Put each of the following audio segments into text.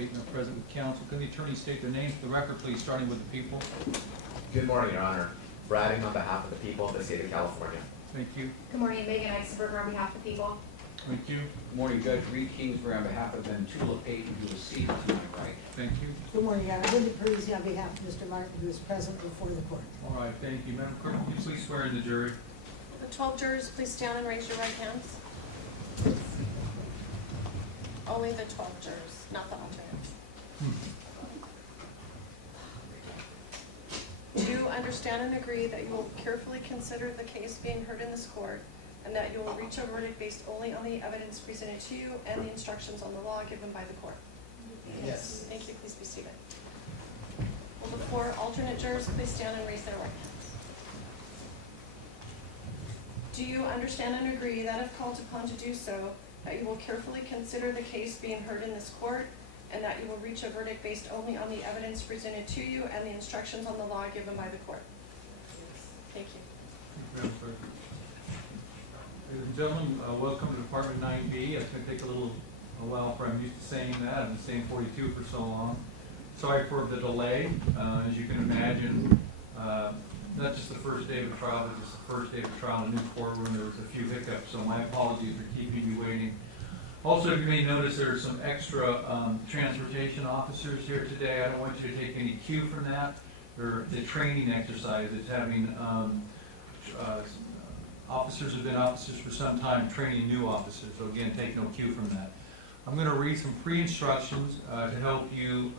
Payton, present with counsel. Can the attorney state their names for the record, please, starting with the people? Good morning, Your Honor. Brading on behalf of the people of the state of California. Thank you. Good morning, Megan Eisenberger on behalf of the people. Thank you. Good morning, Judge Reed Kingsbury on behalf of Ventula Payton, who is seated to my right. Thank you. Good morning, Your Honor. Linda Parisi on behalf of Mr. Martin, who is present before the court. All right, thank you. Madam Clerk, can you please swear in the jury? The 12 jurors, please stand and raise your right hands. Only the 12 jurors, not the alternates. Do you understand and agree that you will carefully consider the case being heard in this court, and that you will reach a verdict based only on the evidence presented to you and the instructions on the law given by the court? Yes. Thank you. Please be seated. Will the 4 alternate jurors please stand and raise their right hands? Do you understand and agree that if called upon to do so, that you will carefully consider the case being heard in this court, and that you will reach a verdict based only on the evidence presented to you and the instructions on the law given by the court? Thank you. Thank you, Madam Clerk. Ladies and gentlemen, welcome to Department 9B. It's going to take a while for I'm used to saying that. I've been saying 42 for so long. Sorry for the delay. As you can imagine, not just the first day of a trial, but just the first day of a trial in a new courtroom. There was a few hiccups, so my apologies for keeping you waiting. Also, you may notice there are some extra transportation officers here today. I don't want you to take any cue from that. They're the training exercise. It's having officers have been officers for some time training new officers. So again, take no cue from that. I'm going to read some pre-instructions to help you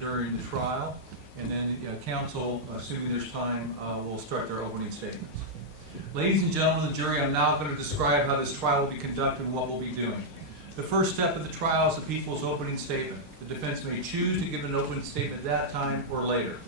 during the trial, and then counsel, assuming there's time, will start their opening statements. Ladies and gentlemen of the jury, I'm now going to describe how this trial will be conducted and what we'll be doing. The first step of the trial is the people's opening statement. The defense may choose to give an opening statement at that time or later.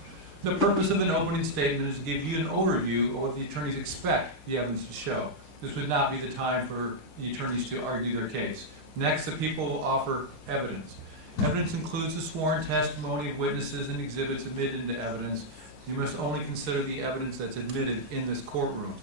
The purpose of an opening statement is to give you an overview of what the attorneys expect the evidence to show. This would not be the time for the attorneys to argue their case. Next, the people will offer evidence. Evidence includes the sworn testimony of witnesses and exhibits admitted into evidence. You must only consider the evidence that's admitted in this courtroom.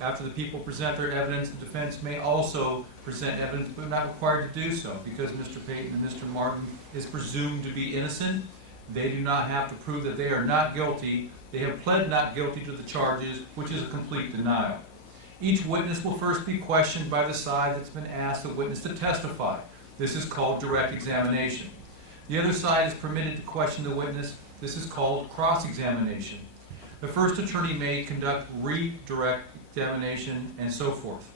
After the people present their evidence, the defense may also present evidence, but not required to do so, because Mr. Payton and Mr. Martin is presumed to be innocent. They do not have to prove that they are not guilty. They have pled not guilty to the charges, which is a complete denial. Each witness will first be questioned by the side that's been asked the witness to testify. This is called direct examination. The other side is permitted to question the witness. This is called cross-examination. The first attorney may conduct redirect examination and so forth.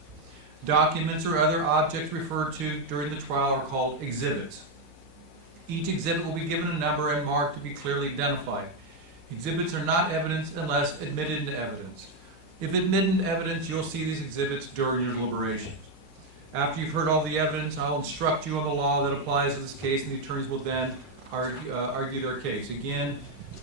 Documents or other objects referred to during the trial are called exhibits. Each exhibit will be given a number and marked to be clearly identified. Exhibits are not evidence unless admitted into evidence. If admitted into evidence, you'll see these exhibits during your deliberations. After you've heard all the evidence, I'll instruct you on the law that applies to this case, and the attorneys will then argue their case. Again,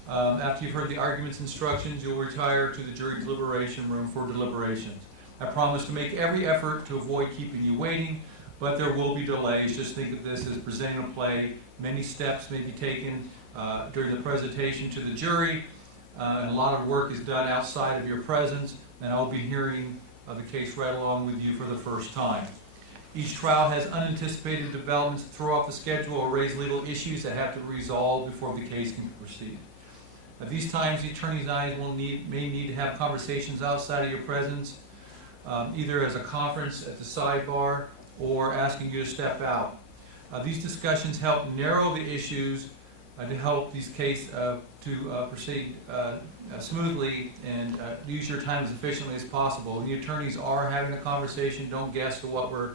after you've heard the arguments and instructions, you'll retire to the jury deliberation room for deliberations. I promise to make every effort to avoid keeping you waiting, but there will be delays. Just think of this as presenting a play. Many steps may be taken during the presentation to the jury, and a lot of work is done outside of your presence, and I'll be hearing the case right along with you for the first time. Each trial has unanticipated developments that throw off the schedule or raise legal issues that have to be resolved before the case can proceed. At these times, the attorney's and I may need to have conversations outside of your presence, either as a conference at the sidebar or asking you to step out. These discussions help narrow the issues to help these cases to proceed smoothly and use your time as efficiently as possible. The attorneys are having a conversation. Don't guess to what we're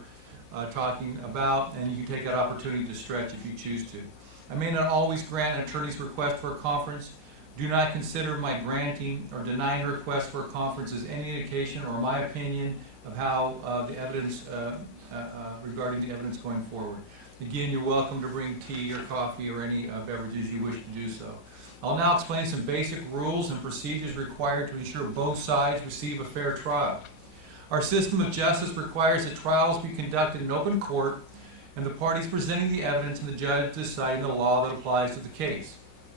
talking about, and you can take that opportunity to stretch if you choose to. I may not always grant an attorney's request for a conference. Do not consider my granting or denying a request for a conference as any indication or my opinion of how the evidence regarding the evidence going forward. Again, you're welcome to bring tea or coffee or any beverages you wish to do so. I'll now explain some basic rules and procedures required to ensure both sides receive a fair trial. Our system of justice requires that trials be conducted in open court and the parties presenting the evidence and the judge deciding the law that applies to the case.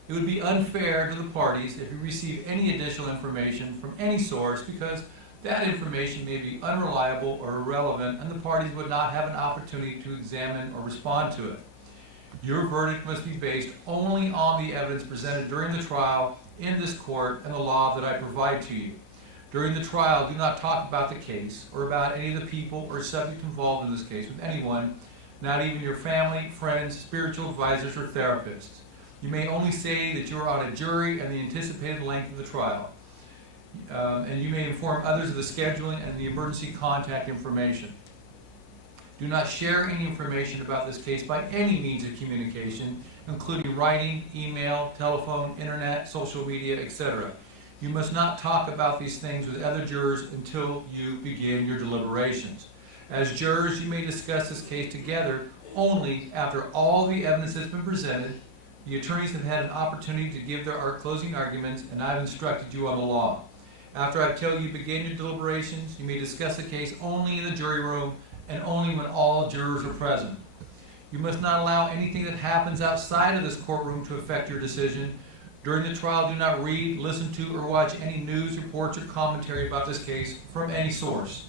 It would be unfair to the parties if you receive any additional information from any source, because that information may be unreliable or irrelevant and the parties would not have an opportunity to examine or respond to it. Your verdict must be based only on the evidence presented during the trial in this court and the law that I provide to you. During the trial, do not talk about the case or about any of the people or subject involved in this case with anyone, not even your family, friends, spiritual advisors, or therapists. You may only say that you are on a jury and the anticipated length of the trial. And you may inform others of the scheduling and the emergency contact information. Do not share any information about this case by any means of communication, including writing, email, telephone, internet, social media, etc. You must not talk about these things with other jurors until you begin your deliberations. As jurors, you may discuss this case together only after all the evidence has been presented, the attorneys have had an opportunity to give their closing arguments, and I've instructed you on the law. After I tell you begin your deliberations, you may discuss the case only in the jury room and only when all jurors are present. You must not allow anything that happens outside of this courtroom to affect your decision. During the trial, do not read, listen to, or watch any news reports or commentary about this case from any source.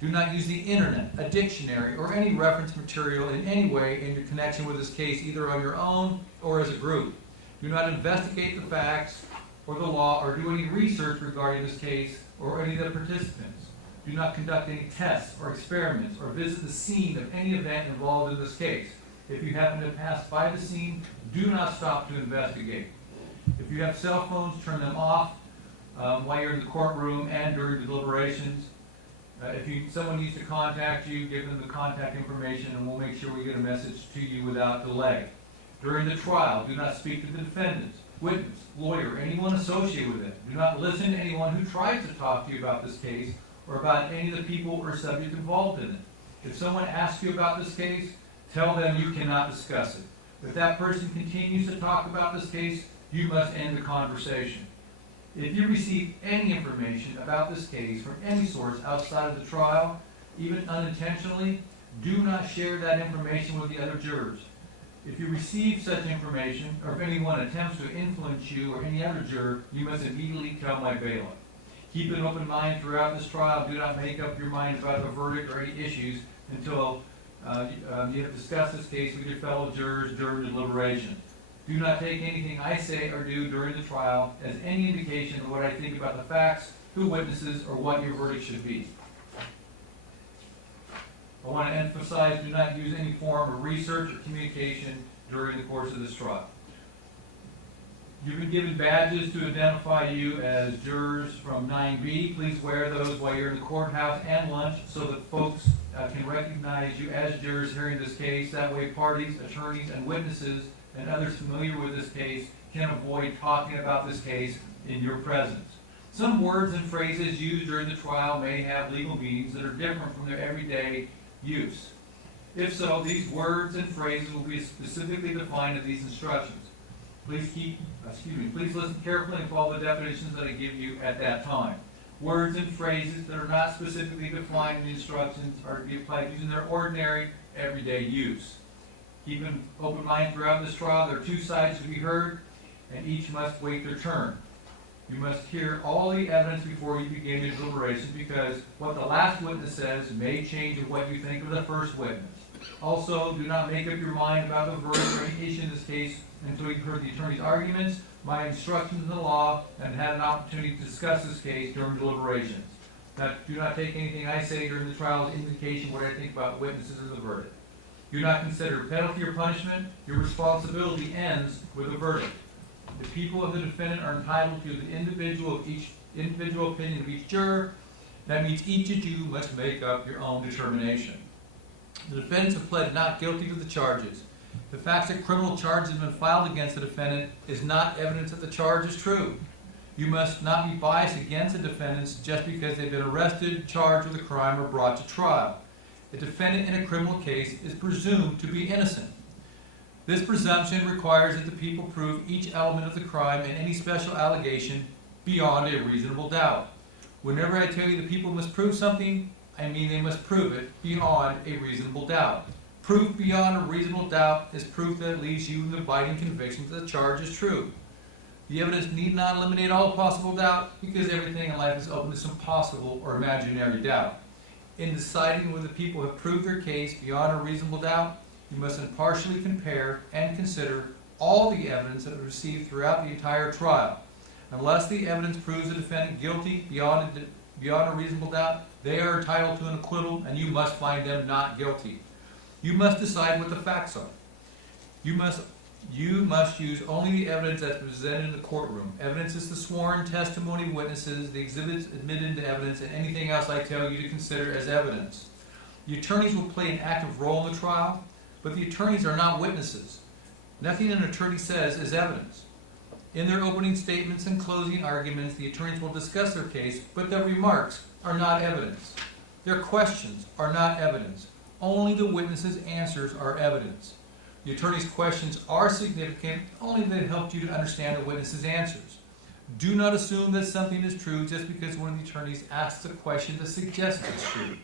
Do not use the internet, a dictionary, or any reference material in any way in your connection with this case, either on your own or as a group. Do not investigate the facts or the law or do any research regarding this case or any of the participants. Do not conduct any tests or experiments or visit the scene of any event involved in this case. If you happen to pass by the scene, do not stop to investigate. If you have cell phones, turn them off while you're in the courtroom and during the deliberations. If someone needs to contact you, give them the contact information and we'll make sure we get a message to you without delay. During the trial, do not speak to the defendants, witness, lawyer, anyone associated with it. Do not listen to anyone who tries to talk to you about this case or about any of the people or subject involved in it. If someone asks you about this case, tell them you cannot discuss it. If that person continues to talk about this case, you must end the conversation. If you receive any information about this case from any source outside of the trial, even unintentionally, do not share that information with the other jurors. If you receive such information, or if anyone attempts to influence you or any other juror, you must immediately tell my bailiff. Keep an open mind throughout this trial. Do not make up your mind about the verdict or any issues until you have discussed this case with your fellow jurors during deliberation. Do not take anything I say or do during the trial as any indication of what I think about the facts, who witnesses, or what your verdict should be. I want to emphasize, do not use any form of research or communication during the course of this trial. You've been given badges to identify you as jurors from 9B. Please wear those while you're in the courthouse and lunch so that folks can recognize you as jurors hearing this case. That way parties, attorneys, and witnesses and others familiar with this case can avoid talking about this case in your presence. Some words and phrases used during the trial may have legal meanings that are different from their everyday use. If so, these words and phrases will be specifically defined in these instructions. Please listen carefully and follow the definitions that I give you at that time. Words and phrases that are not specifically defined in the instructions are to be applied using their ordinary, everyday use. Keep an open mind throughout this trial. There are two sides to be heard, and each must wait their turn. You must hear all the evidence before you begin your deliberation, because what the last witness says may change what you think of the first witness. Also, do not make up your mind about the verdict or any issue in this case until you've heard the attorney's arguments, my instructions in the law, and had an opportunity to discuss this case during deliberations. Do not take anything I say during the trial as indication what I think about witnesses or the verdict. Do not consider penalty or punishment. Your responsibility ends with a verdict. The people of the defendant are entitled to the individual opinion of each juror. That means each of you must make up your own determination. The defendants have pled not guilty to the charges. The fact that criminal charges have been filed against the defendant is not evidence that the charge is true. You must not be biased against the defendants just because they've been arrested, charged with a crime, or brought to trial. A defendant in a criminal case is presumed to be innocent. This presumption requires that the people prove each element of the crime and any special allegation beyond a reasonable doubt. Whenever I tell you the people must prove something, I mean they must prove it beyond a reasonable doubt. Proof beyond a reasonable doubt is proof that leaves you in the abiding conviction that the charge is true. The evidence need not eliminate all possible doubt, because everything in life is open to some possible or imaginary doubt. In deciding whether the people have proved their case beyond a reasonable doubt, You must impartially compare and consider all the evidence that was received throughout the entire trial. Unless the evidence proves the defendant guilty beyond a reasonable doubt, they are entitled to an acquittal, and you must find them not guilty. You must decide what the facts are. You must use only the evidence that's presented in the courtroom. Evidence is the sworn testimony of witnesses, the exhibits admitted into evidence, and anything else I tell you to consider as evidence. The attorneys will play an active role in the trial, but the attorneys are not witnesses. Nothing an attorney says is evidence. In their opening statements and closing arguments, the attorneys will discuss their case, but their remarks are not evidence. Their questions are not evidence. Only the witnesses' answers are evidence. The attorney's questions are significant only if they helped you to understand the witness's answers. Do not assume that something is true just because one of the attorneys asks a question that suggests it's true.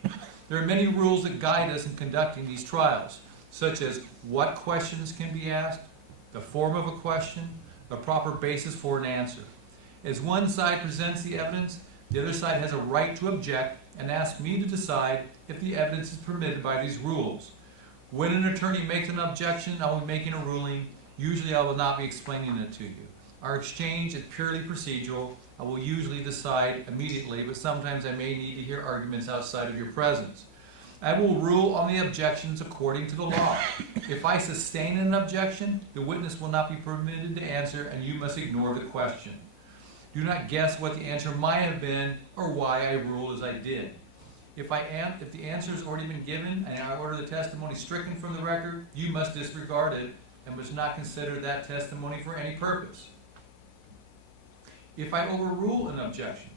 There are many rules that guide us in conducting these trials, such as what questions can be asked, the form of a question, the proper basis for an answer. As one side presents the evidence, the other side has a right to object and ask me to decide if the evidence is permitted by these rules. When an attorney makes an objection, I will be making a ruling. Usually I will not be explaining it to you. Our exchange is purely procedural. I will usually decide immediately, but sometimes I may need to hear arguments outside of your presence. I will rule on the objections according to the law. If I sustain an objection, the witness will not be permitted to answer, and you must ignore the question. Do not guess what the answer might have been or why I ruled as I did. If the answer has already been given and I order the testimony stricken from the record, you must disregard it and must not consider that testimony for any purpose. If I overrule an objection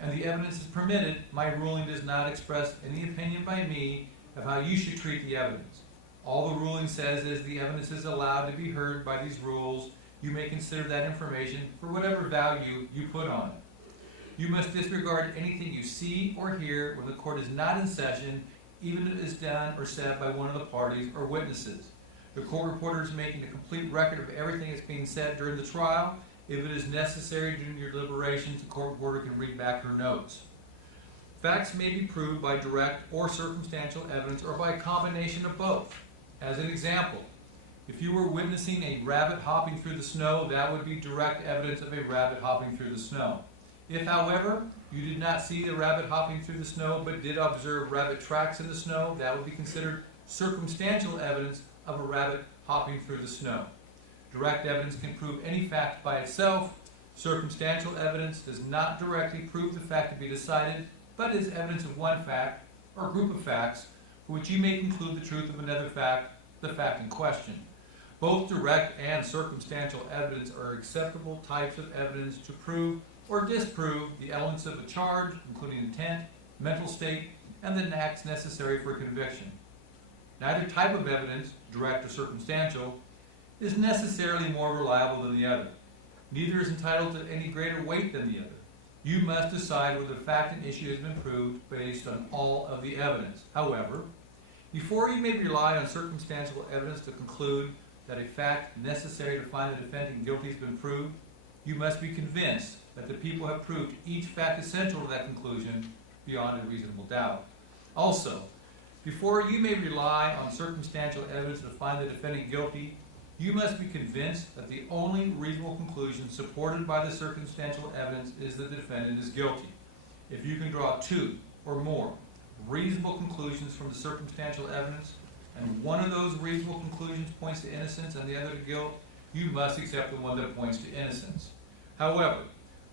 and the evidence is permitted, my ruling does not express any opinion by me of how you should treat the evidence. All the ruling says is the evidence is allowed to be heard by these rules. You may consider that information for whatever value you put on it. You must disregard anything you see or hear when the court is not in session, even if it is done or said by one of the parties or witnesses. The court reporter is making a complete record of everything that's being said during the trial. If it is necessary during your deliberations, the court reporter can read back her notes. Facts may be proved by direct or circumstantial evidence or by a combination of both. As an example, if you were witnessing a rabbit hopping through the snow, that would be direct evidence of a rabbit hopping through the snow. If, however, you did not see the rabbit hopping through the snow but did observe rabbit tracks in the snow, that would be considered circumstantial evidence of a rabbit hopping through the snow. Direct evidence can prove any fact by itself. Circumstantial evidence does not directly prove the fact to be decided, but is evidence of one fact or group of facts for which you may conclude the truth of another fact, the fact in question. Both direct and circumstantial evidence are acceptable types of evidence to prove or disprove the elements of a charge, including intent, mental state, and the acts necessary for conviction. Neither type of evidence, direct or circumstantial, is necessarily more reliable than the other. Neither is entitled to any greater weight than the other. You must decide whether the fact and issue has been proved based on all of the evidence. However, before you may rely on circumstantial evidence to conclude that a fact necessary to find the defendant guilty has been proved, you must be convinced that the people have proved each fact essential to that conclusion beyond a reasonable doubt. Also, before you may rely on circumstantial evidence to find the defendant guilty, you must be convinced that the only reasonable conclusion supported by the circumstantial evidence is that the defendant is guilty. If you can draw two or more reasonable conclusions from the circumstantial evidence, and one of those reasonable conclusions points to innocence and the other to guilt, you must accept the one that points to innocence. However,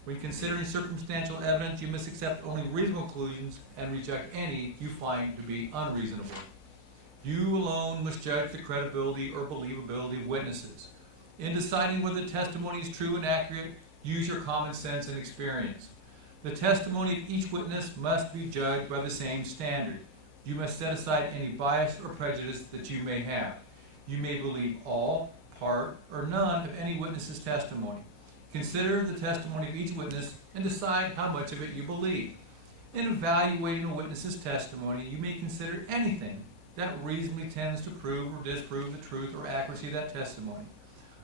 when considering circumstantial evidence, you must accept only reasonable conclusions and reject any you find to be unreasonable. You alone must judge the credibility or believability of witnesses. In deciding whether the testimony is true and accurate, use your common sense and experience. The testimony of each witness must be judged by the same standard. You must set aside any bias or prejudice that you may have. You may believe all, part, or none of any witness's testimony. Consider the testimony of each witness and decide how much of it you believe. In evaluating a witness's testimony, you may consider anything that reasonably tends to prove or disprove the truth or accuracy of that testimony.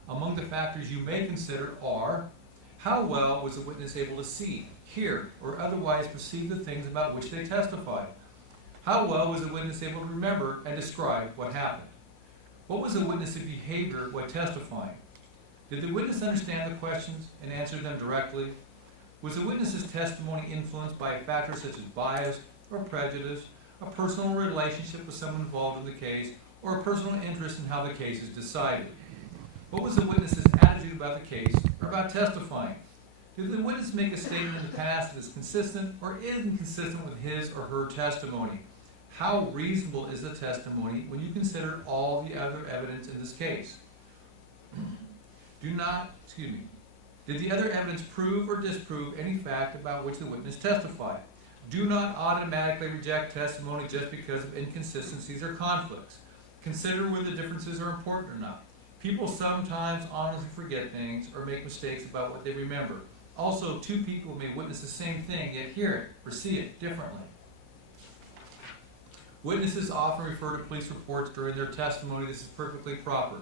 Among the factors you may consider are: how well was the witness able to see, hear, or otherwise perceive the things about which they testified? How well was the witness able to remember and describe what happened? What was the witness's behavior while testifying? Did the witness understand the questions and answer them directly? Was the witness's testimony influenced by a factor such as bias or prejudice, a personal relationship with someone involved in the case, or a personal interest in how the case is decided? What was the witness's attitude about the case or about testifying? Did the witness make a statement in the past that is consistent or inconsistent with his or her testimony? How reasonable is the testimony when you consider all the other evidence in this case? Did the other evidence prove or disprove any fact about which the witness testified? Do not automatically reject testimony just because of inconsistencies or conflicts. Consider whether the differences are important or not. People sometimes honestly forget things or make mistakes about what they remember. Also, two people may witness the same thing, yet hear it or see it differently. Witnesses often refer to police reports during their testimony. This is perfectly proper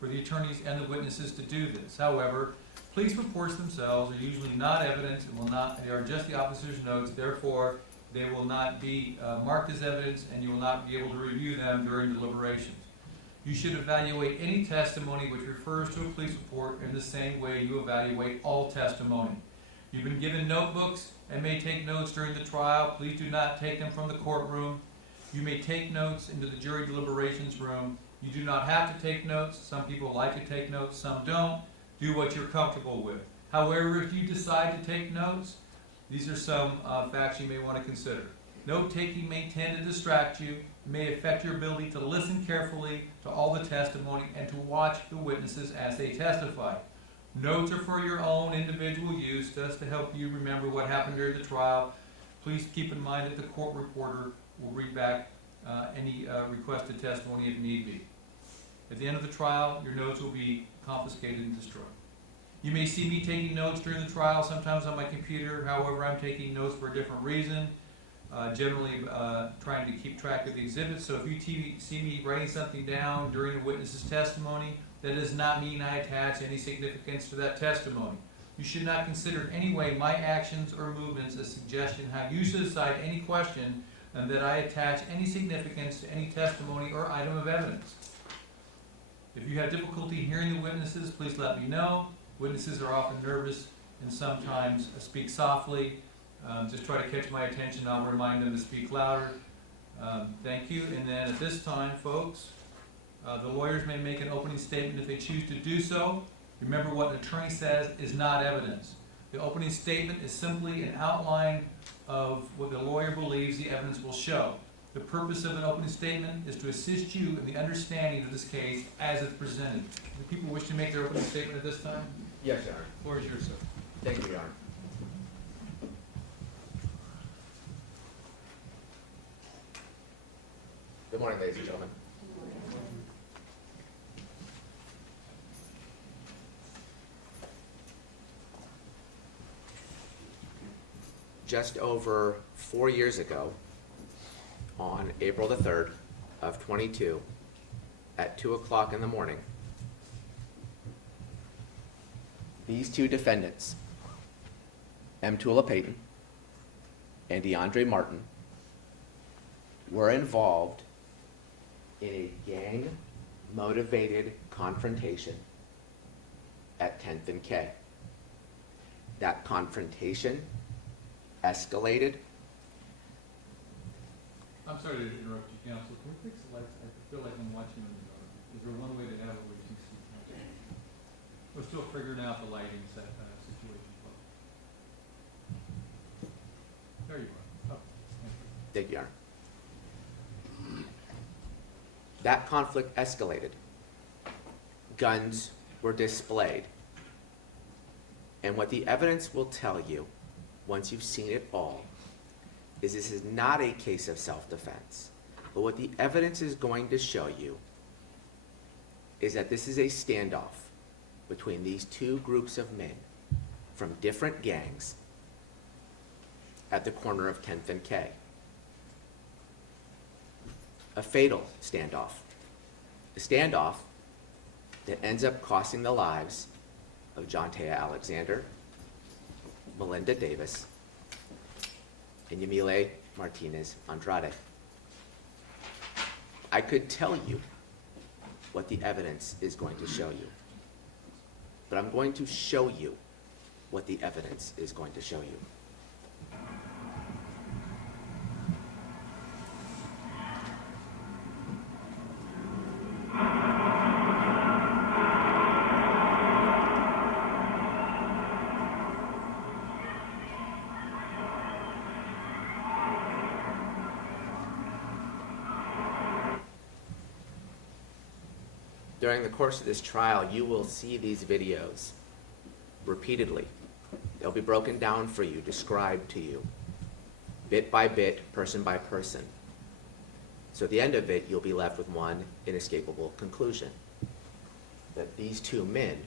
for the attorneys and the witnesses to do this. However, police reports themselves are usually not evidence and they are just the officer's notes. Therefore, they will not be marked as evidence, and you will not be able to review them during deliberations. You should evaluate any testimony which refers to a police report in the same way you evaluate all testimony. You've been given notebooks and may take notes during the trial. Please do not take them from the courtroom. You may take notes into the jury deliberations room. You do not have to take notes. Some people like to take notes, some don't. Do what you're comfortable with. However, if you decide to take notes, these are some facts you may want to consider. Note-taking may tend to distract you, may affect your ability to listen carefully to all the testimony and to watch the witnesses as they testify. Notes are for your own individual use, just to help you remember what happened during the trial. Please keep in mind that the court reporter will read back any requested testimony if need be. At the end of the trial, your notes will be confiscated and destroyed. You may see me taking notes during the trial, sometimes on my computer. However, I'm taking notes for a different reason. Generally trying to keep track of the exhibits. So if you see me writing something down during the witness's testimony, that does not mean I attach any significance to that testimony. You should not consider in any way my actions or movements a suggestion how you should decide any question, and that I attach any significance to any testimony or item of evidence. If you have difficulty hearing the witnesses, please let me know. Witnesses are often nervous and sometimes speak softly. Just try to catch my attention. I'll remind them to speak louder. Thank you. And then at this time, folks, the lawyers may make an opening statement if they choose to do so. Remember, what an attorney says is not evidence. The opening statement is simply an outline of what the lawyer believes the evidence will show. The purpose of an opening statement is to assist you in the understanding of this case as it's presented. Do people wish to make their opening statement at this time? Yes, Your Honor. The floor is yours, sir. Thank you, Your Honor. Good morning, ladies and gentlemen. Just over 4 years ago, on April the 3rd of 22, at 2 o'clock in the morning, these two defendants, M. Tula Payton and DeAndre Martin, were involved in a gang-motivated confrontation at 10th and K. That confrontation escalated. I'm sorry to interrupt you, counsel. Can we fix the lights? I feel like I'm watching in the dark. Is there one way to have it where you can see? We're still figuring out the lighting situation. There you are. Oh, thank you. Thank you, Your Honor. That conflict escalated. Guns were displayed. And what the evidence will tell you, once you've seen it all, is this is not a case of self-defense. But what the evidence is going to show you is that this is a standoff between these two groups of men from different gangs at the corner of 10th and K. A fatal standoff. A standoff that ends up costing the lives of John Taya Alexander, Melinda Davis, and Yamile Martinez Andrade. I could tell you what the evidence is going to show you. But I'm going to show you what the evidence is going to show you. During the course of this trial, you will see these videos repeatedly. They'll be broken down for you, described to you, bit by bit, person by person. So at the end of it, you'll be left with one inescapable conclusion, that these two men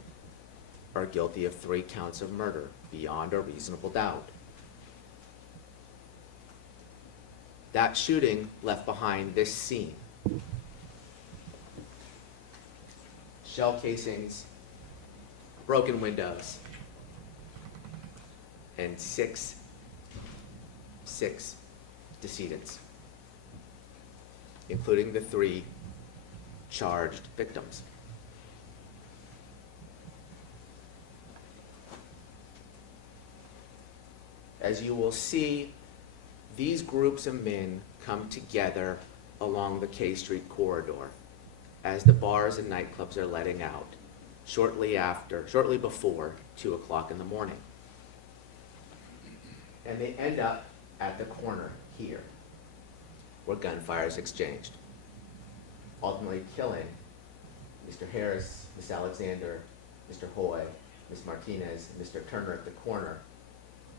are guilty of 3 counts of murder beyond a reasonable doubt. That shooting left behind this scene. Shell casings, broken windows, and six decedents, including the 3 charged victims. As you will see, these groups of men come together along the K Street corridor as the bars and nightclubs are letting out shortly before 2 o'clock in the morning. And they end up at the corner here, where gunfire is exchanged, ultimately killing Mr. Harris, Miss Alexander, Mr. Hoy, Miss Martinez, and Mr. Turner at the corner,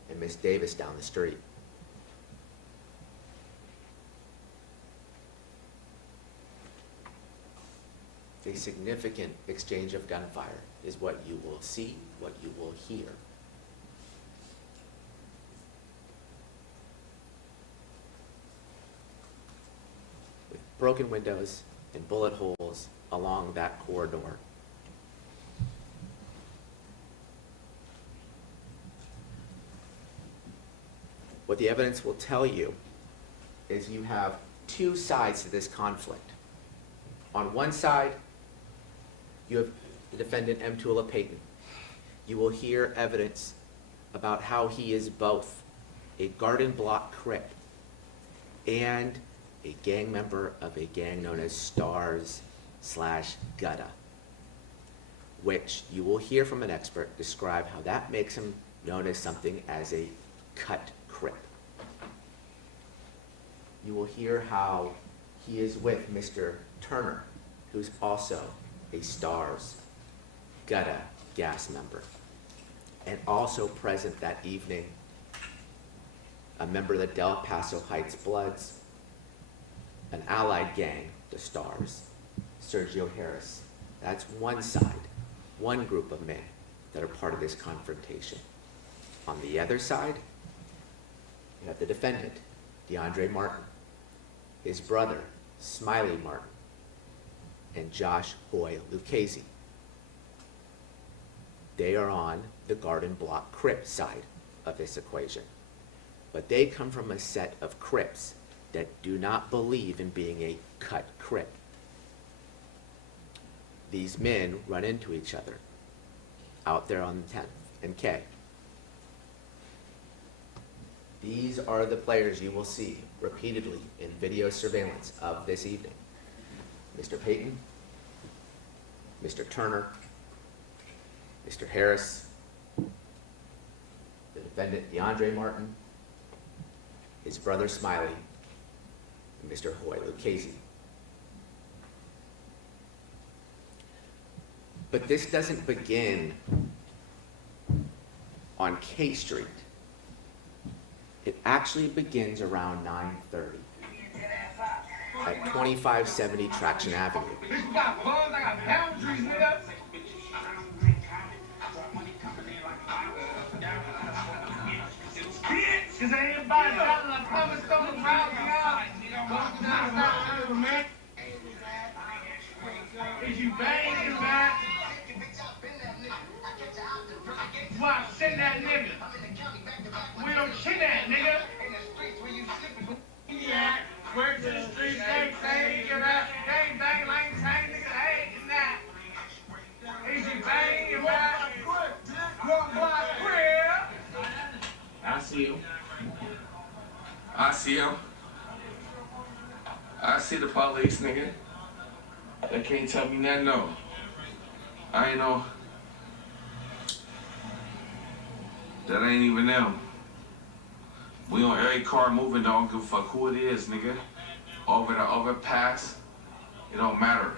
and Miss Davis down the street. A significant exchange of gunfire is what you will see, what you will hear. With broken windows and bullet holes along that corridor. What the evidence will tell you is you have 2 sides to this conflict. On one side, you have the defendant, M. Tula Payton. You will hear evidence about how he is both a garden block crip and a gang member of a gang known as Stars/Gutta, which you will hear from an expert describe how that makes him known as something as a cut crip. You will hear how he is with Mr. Turner, who's also a Stars/Gutta gas member. And also present that evening, a member of the Del Paso Heights Bloods, an allied gang, the Stars, Sergio Harris. That's one side, one group of men that are part of this confrontation. On the other side, you have the defendant, DeAndre Martin, his brother, Smiley Martin, and Josh Hoy Lucchese. They are on the garden block crip side of this equation. But they come from a set of crips that do not believe in being a cut crip. These men run into each other out there on the 10th and K. These are the players you will see repeatedly in video surveillance of this evening. Mr. Payton, Mr. Turner, Mr. Harris, the defendant DeAndre Martin, his brother Smiley, and Mr. Hoy Lucchese. But this doesn't begin on K Street. It actually begins around 9:30 at 2570 Traction Avenue. Cause everybody telling us coming stone around man. Is you banging, man? Why send that nigga? We don't shit that nigga. Yeah, work to the streets, hey, gang bang like same nigga, hey. Walk by crib. I see him. I see him. I see the police, nigga. They can't tell me nothing, no. I ain't know. That ain't even them. We on every car moving, don't give a fuck who it is, nigga. Over the overpass, it don't matter.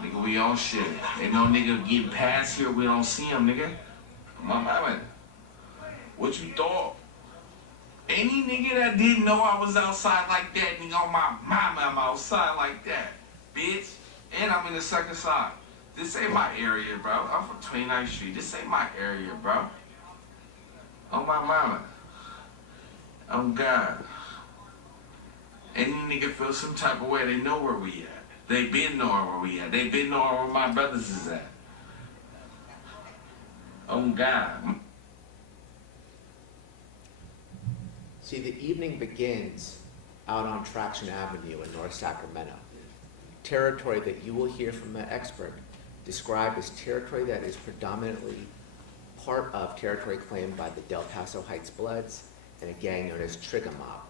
Nigga, we on shit. Ain't no nigga getting past here, we don't see him, nigga. My mama, what you thought? Any nigga that didn't know I was outside like that, nigga, on my mama, I'm outside like that, bitch. And I'm in the second side. This ain't my area, bro. I'm from 29th Street. This ain't my area, bro. On my mama. On God. Any nigga feel some type of way, they know where we at. They been knowing where we at. They been knowing where my brothers is at. On God. See, the evening begins out on Traction Avenue in North Sacramento. Territory that you will hear from the expert described as territory that is predominantly part of territory claimed by the Del Paso Heights Bloods and a gang known as Trigger Mob.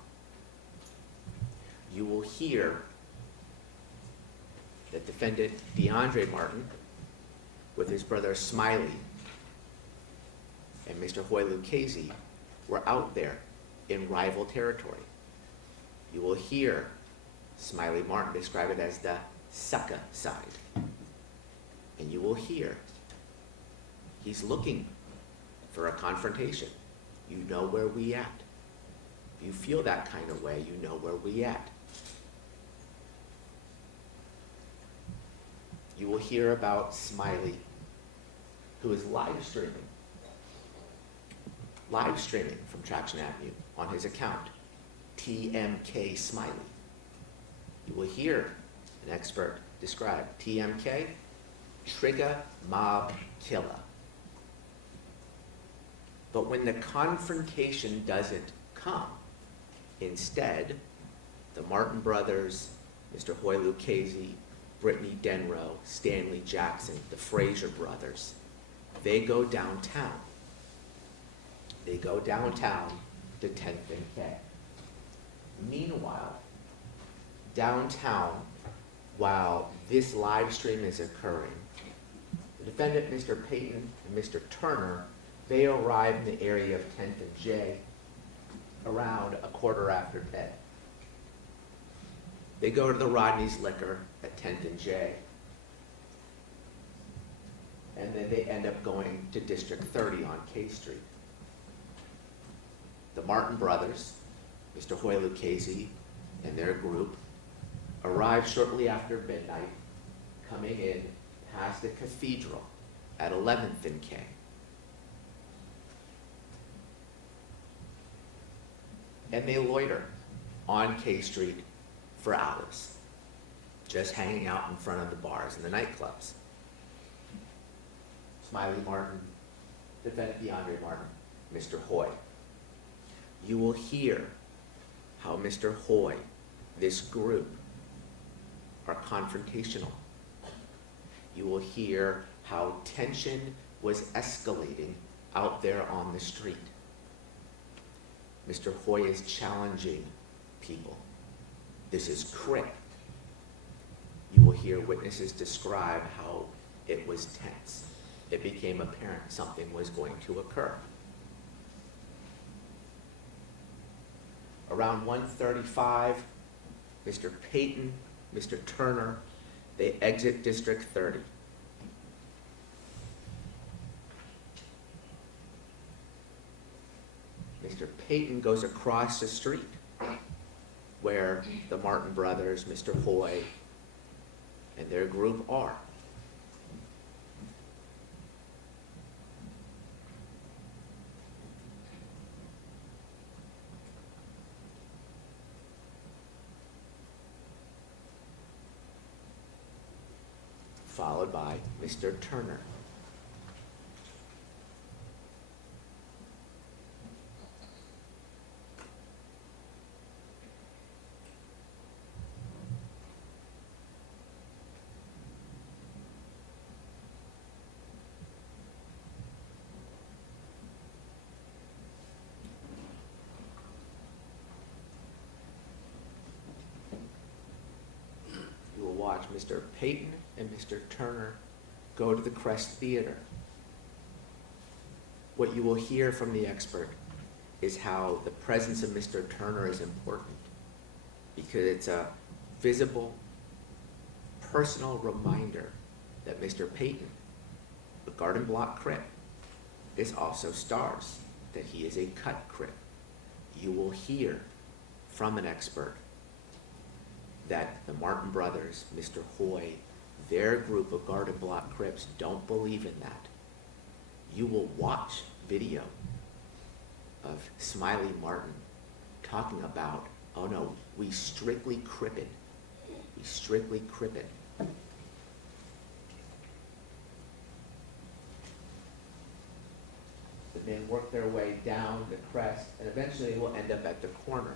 You will hear that defendant DeAndre Martin with his brother Smiley and Mr. Hoy Lucchese were out there in rival territory. You will hear Smiley Martin describe it as the sucker side. And you will hear he's looking for a confrontation. You know where we at. If you feel that kind of way, you know where we at. You will hear about Smiley, who is live streaming from Traction Avenue on his account, TMK Smiley. You will hear an expert describe TMK, Trigger Mob Killer. But when the confrontation doesn't come, instead, the Martin brothers, Mr. Hoy Lucchese, Brittany Denrow, Stanley Jackson, the Frazier brothers, they go downtown. They go downtown to 10th and K. Meanwhile, downtown, while this live stream is occurring, the defendant, Mr. Payton and Mr. Turner, they arrive in the area of 10th and J around 10:15. They go to the Rodney's Liquor at 10th and J, and then they end up going to District 30 on K Street. The Martin brothers, Mr. Hoy Lucchese and their group, arrive shortly after midnight, coming in past the cathedral at 11th and K. And they loiter on K Street for hours, just hanging out in front of the bars and the nightclubs. Smiley Martin, defendant DeAndre Martin, Mr. Hoy. You will hear how Mr. Hoy, this group, are confrontational. You will hear how tension was escalating out there on the street. Mr. Hoy is challenging people. This is crick. You will hear witnesses describe how it was tense. It became apparent something was going to occur. Around 1:35, Mr. Payton, Mr. Turner, they exit District 30. Mr. Payton goes across the street where the Martin brothers, Mr. Hoy, and their group are. Followed by Mr. Turner. watch Mr. Payton and Mr. Turner go to the Crest Theater. What you will hear from the expert is how the presence of Mr. Turner is important because it's a visible, personal reminder that Mr. Payton, the Garden Block Crip, is also stars, that he is a cut Crip. You will hear from an expert that the Martin brothers, Mr. Hoy, their group of Garden Block Crips don't believe in that. You will watch video of Smiley Martin talking about, oh no, we strictly crip it. We strictly crip it. The men work their way down the crest and eventually will end up at the corner.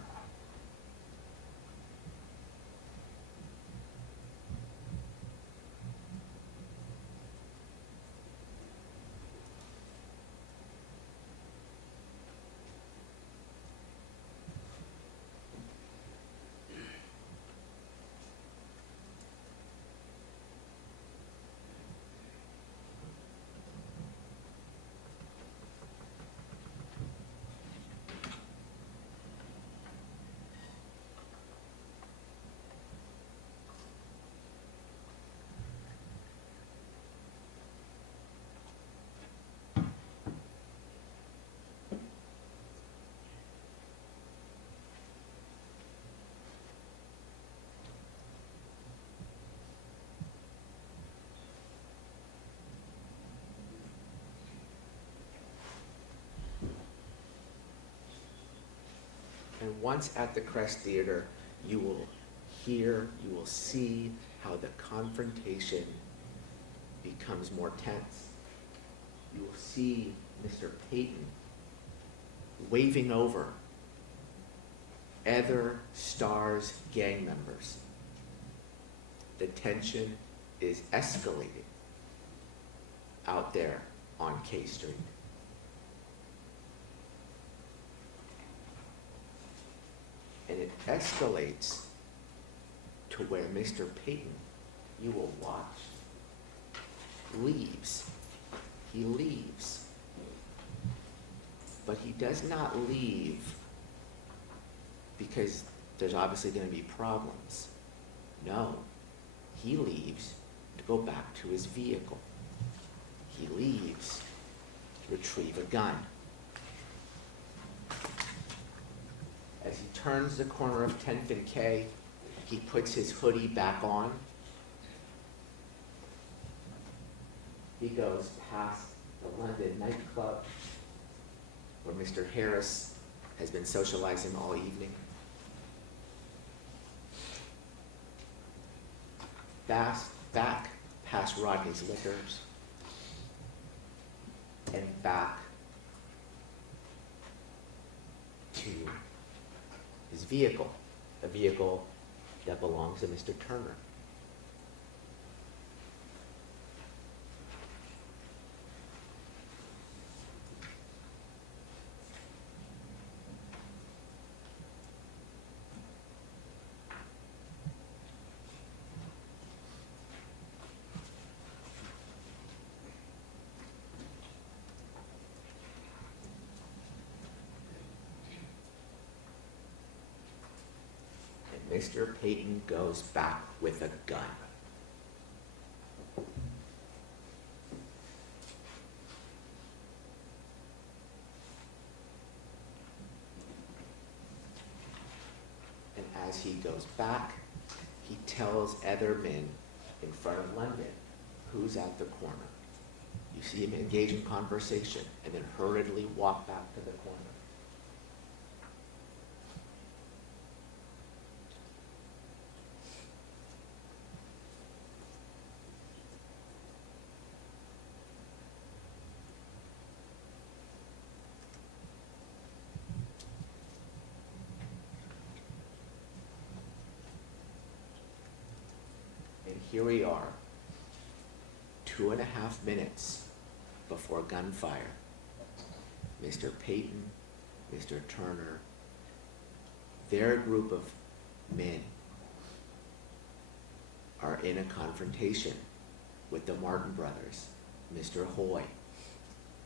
And once at the Crest Theater, you will hear, you will see how the confrontation becomes more tense. You will see Mr. Payton waving over other stars gang members. The tension is escalating out there on K Street. And it escalates to where Mr. Payton, you will watch, leaves. He leaves. But he does not leave because there's obviously going to be problems. No, he leaves to go back to his vehicle. He leaves to retrieve a gun. As he turns the corner of 10th and K, he puts his hoodie back on. He goes past the London nightclub where Mr. Harris has been socializing all evening. Back past Rodney's Liquors and back to his vehicle, a vehicle that belongs to Mr. Turner. Mr. Payton goes back with a gun. And as he goes back, he tells other men in front of London who's at the corner. You see him engage in conversation and then hurriedly walk back to the corner. Here we are, 2.5 minutes before gunfire. Mr. Payton, Mr. Turner, their group of men are in a confrontation with the Martin brothers, Mr. Hoy,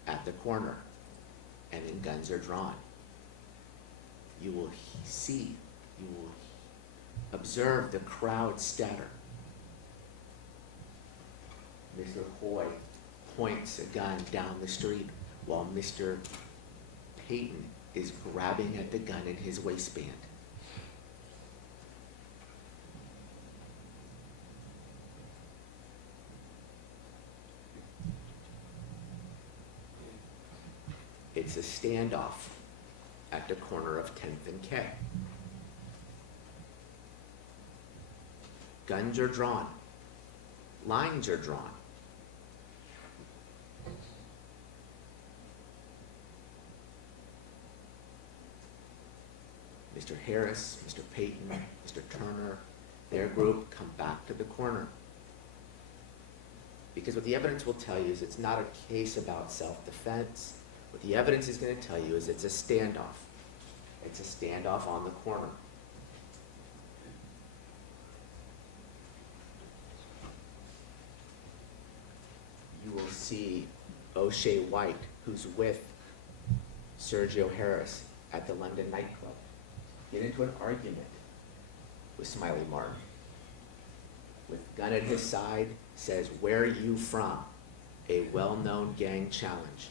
at the corner, and then guns are drawn. You will observe the crowd scatter. Mr. Hoy points a gun down the street while Mr. Payton is grabbing at the gun in his waistband. It's a standoff at the corner of 10th and K. Guns are drawn. Lines are drawn. Mr. Harris, Mr. Payton, Mr. Turner, their group come back to the corner. Because what the evidence will tell you is it's not a case about self-defense. What the evidence is going to tell you is it's a standoff. It's a standoff on the corner. You will see O'Shea White, who's with Sergio Harris at the London nightclub, get into an argument with Smiley Martin. With gun at his side, says, "Where are you from?" A well-known gang challenge.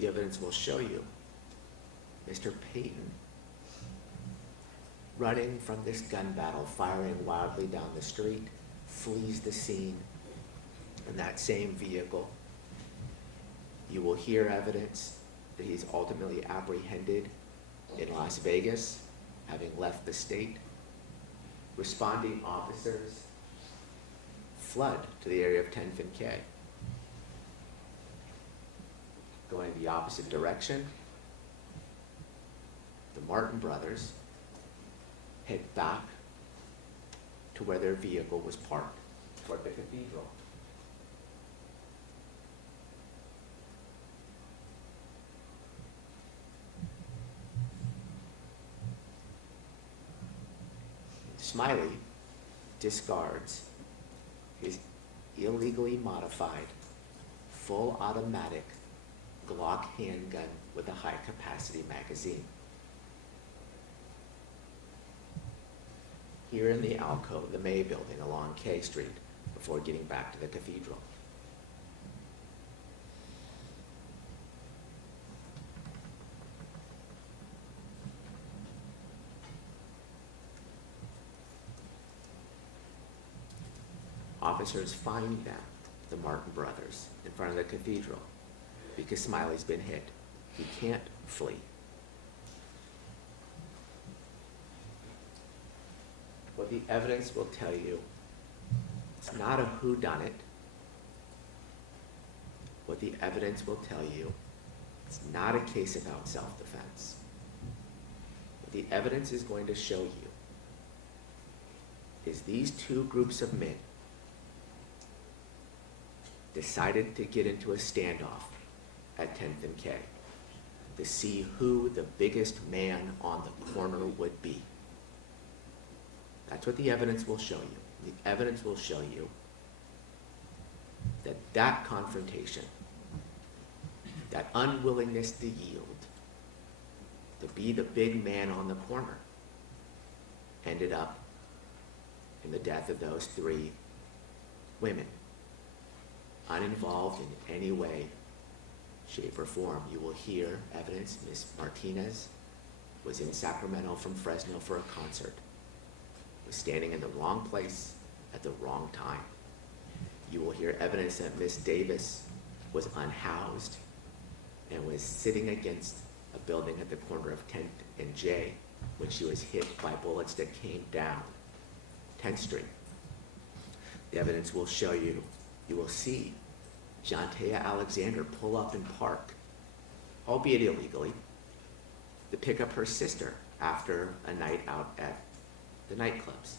The evidence will show you Mr. Payton running from this gun battle, firing wildly down the street, flees the scene in that same vehicle. You will hear evidence that he's ultimately apprehended in Las Vegas, having left the state. Responding officers flood to the area of 10th and K. Going the opposite direction, the Martin brothers head back to where their vehicle was parked, toward the cathedral. Smiley discards his illegally modified, full automatic Glock handgun with a high-capacity magazine. Here in the alcove, the May building along K Street, before getting back to the cathedral. Officers find them, the Martin brothers, in front of the cathedral. because Smiley's been hit. He can't flee. What the evidence will tell you, it's not a whodunit. What the evidence will tell you, it's not a case about self-defense. What the evidence is going to show you is these two groups of men decided to get into a standoff at 10th and K to see who the biggest man on the corner would be. That's what the evidence will show you. The evidence will show you that that confrontation, that unwillingness to yield, to be the big man on the corner, ended up in the death of those three women, uninvolved in any way, shape, or form. You will hear evidence. Ms. Martinez was in Sacramento from Fresno for a concert, was standing in the wrong place at the wrong time. You will hear evidence that Ms. Davis was unhoused and was sitting against a building at the corner of 10th and J when she was hit by bullets that came down 10th Street. The evidence will show you, you will see Jantea Alexander pull up and park, albeit illegally, to pick up her sister after a night out at the nightclubs.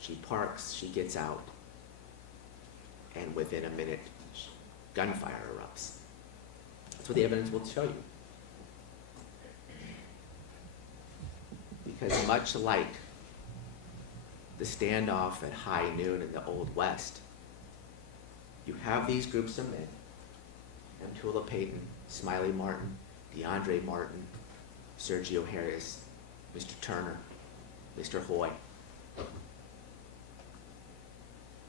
She parks, she gets out, and within a minute, gunfire erupts. That's what the evidence will show you. Because much like the standoff at high noon in the Old West, you have these groups of men, Amtula Payton, Smiley Martin, DeAndre Martin, Sergio Harris, Mr. Turner, Mr. Hoy.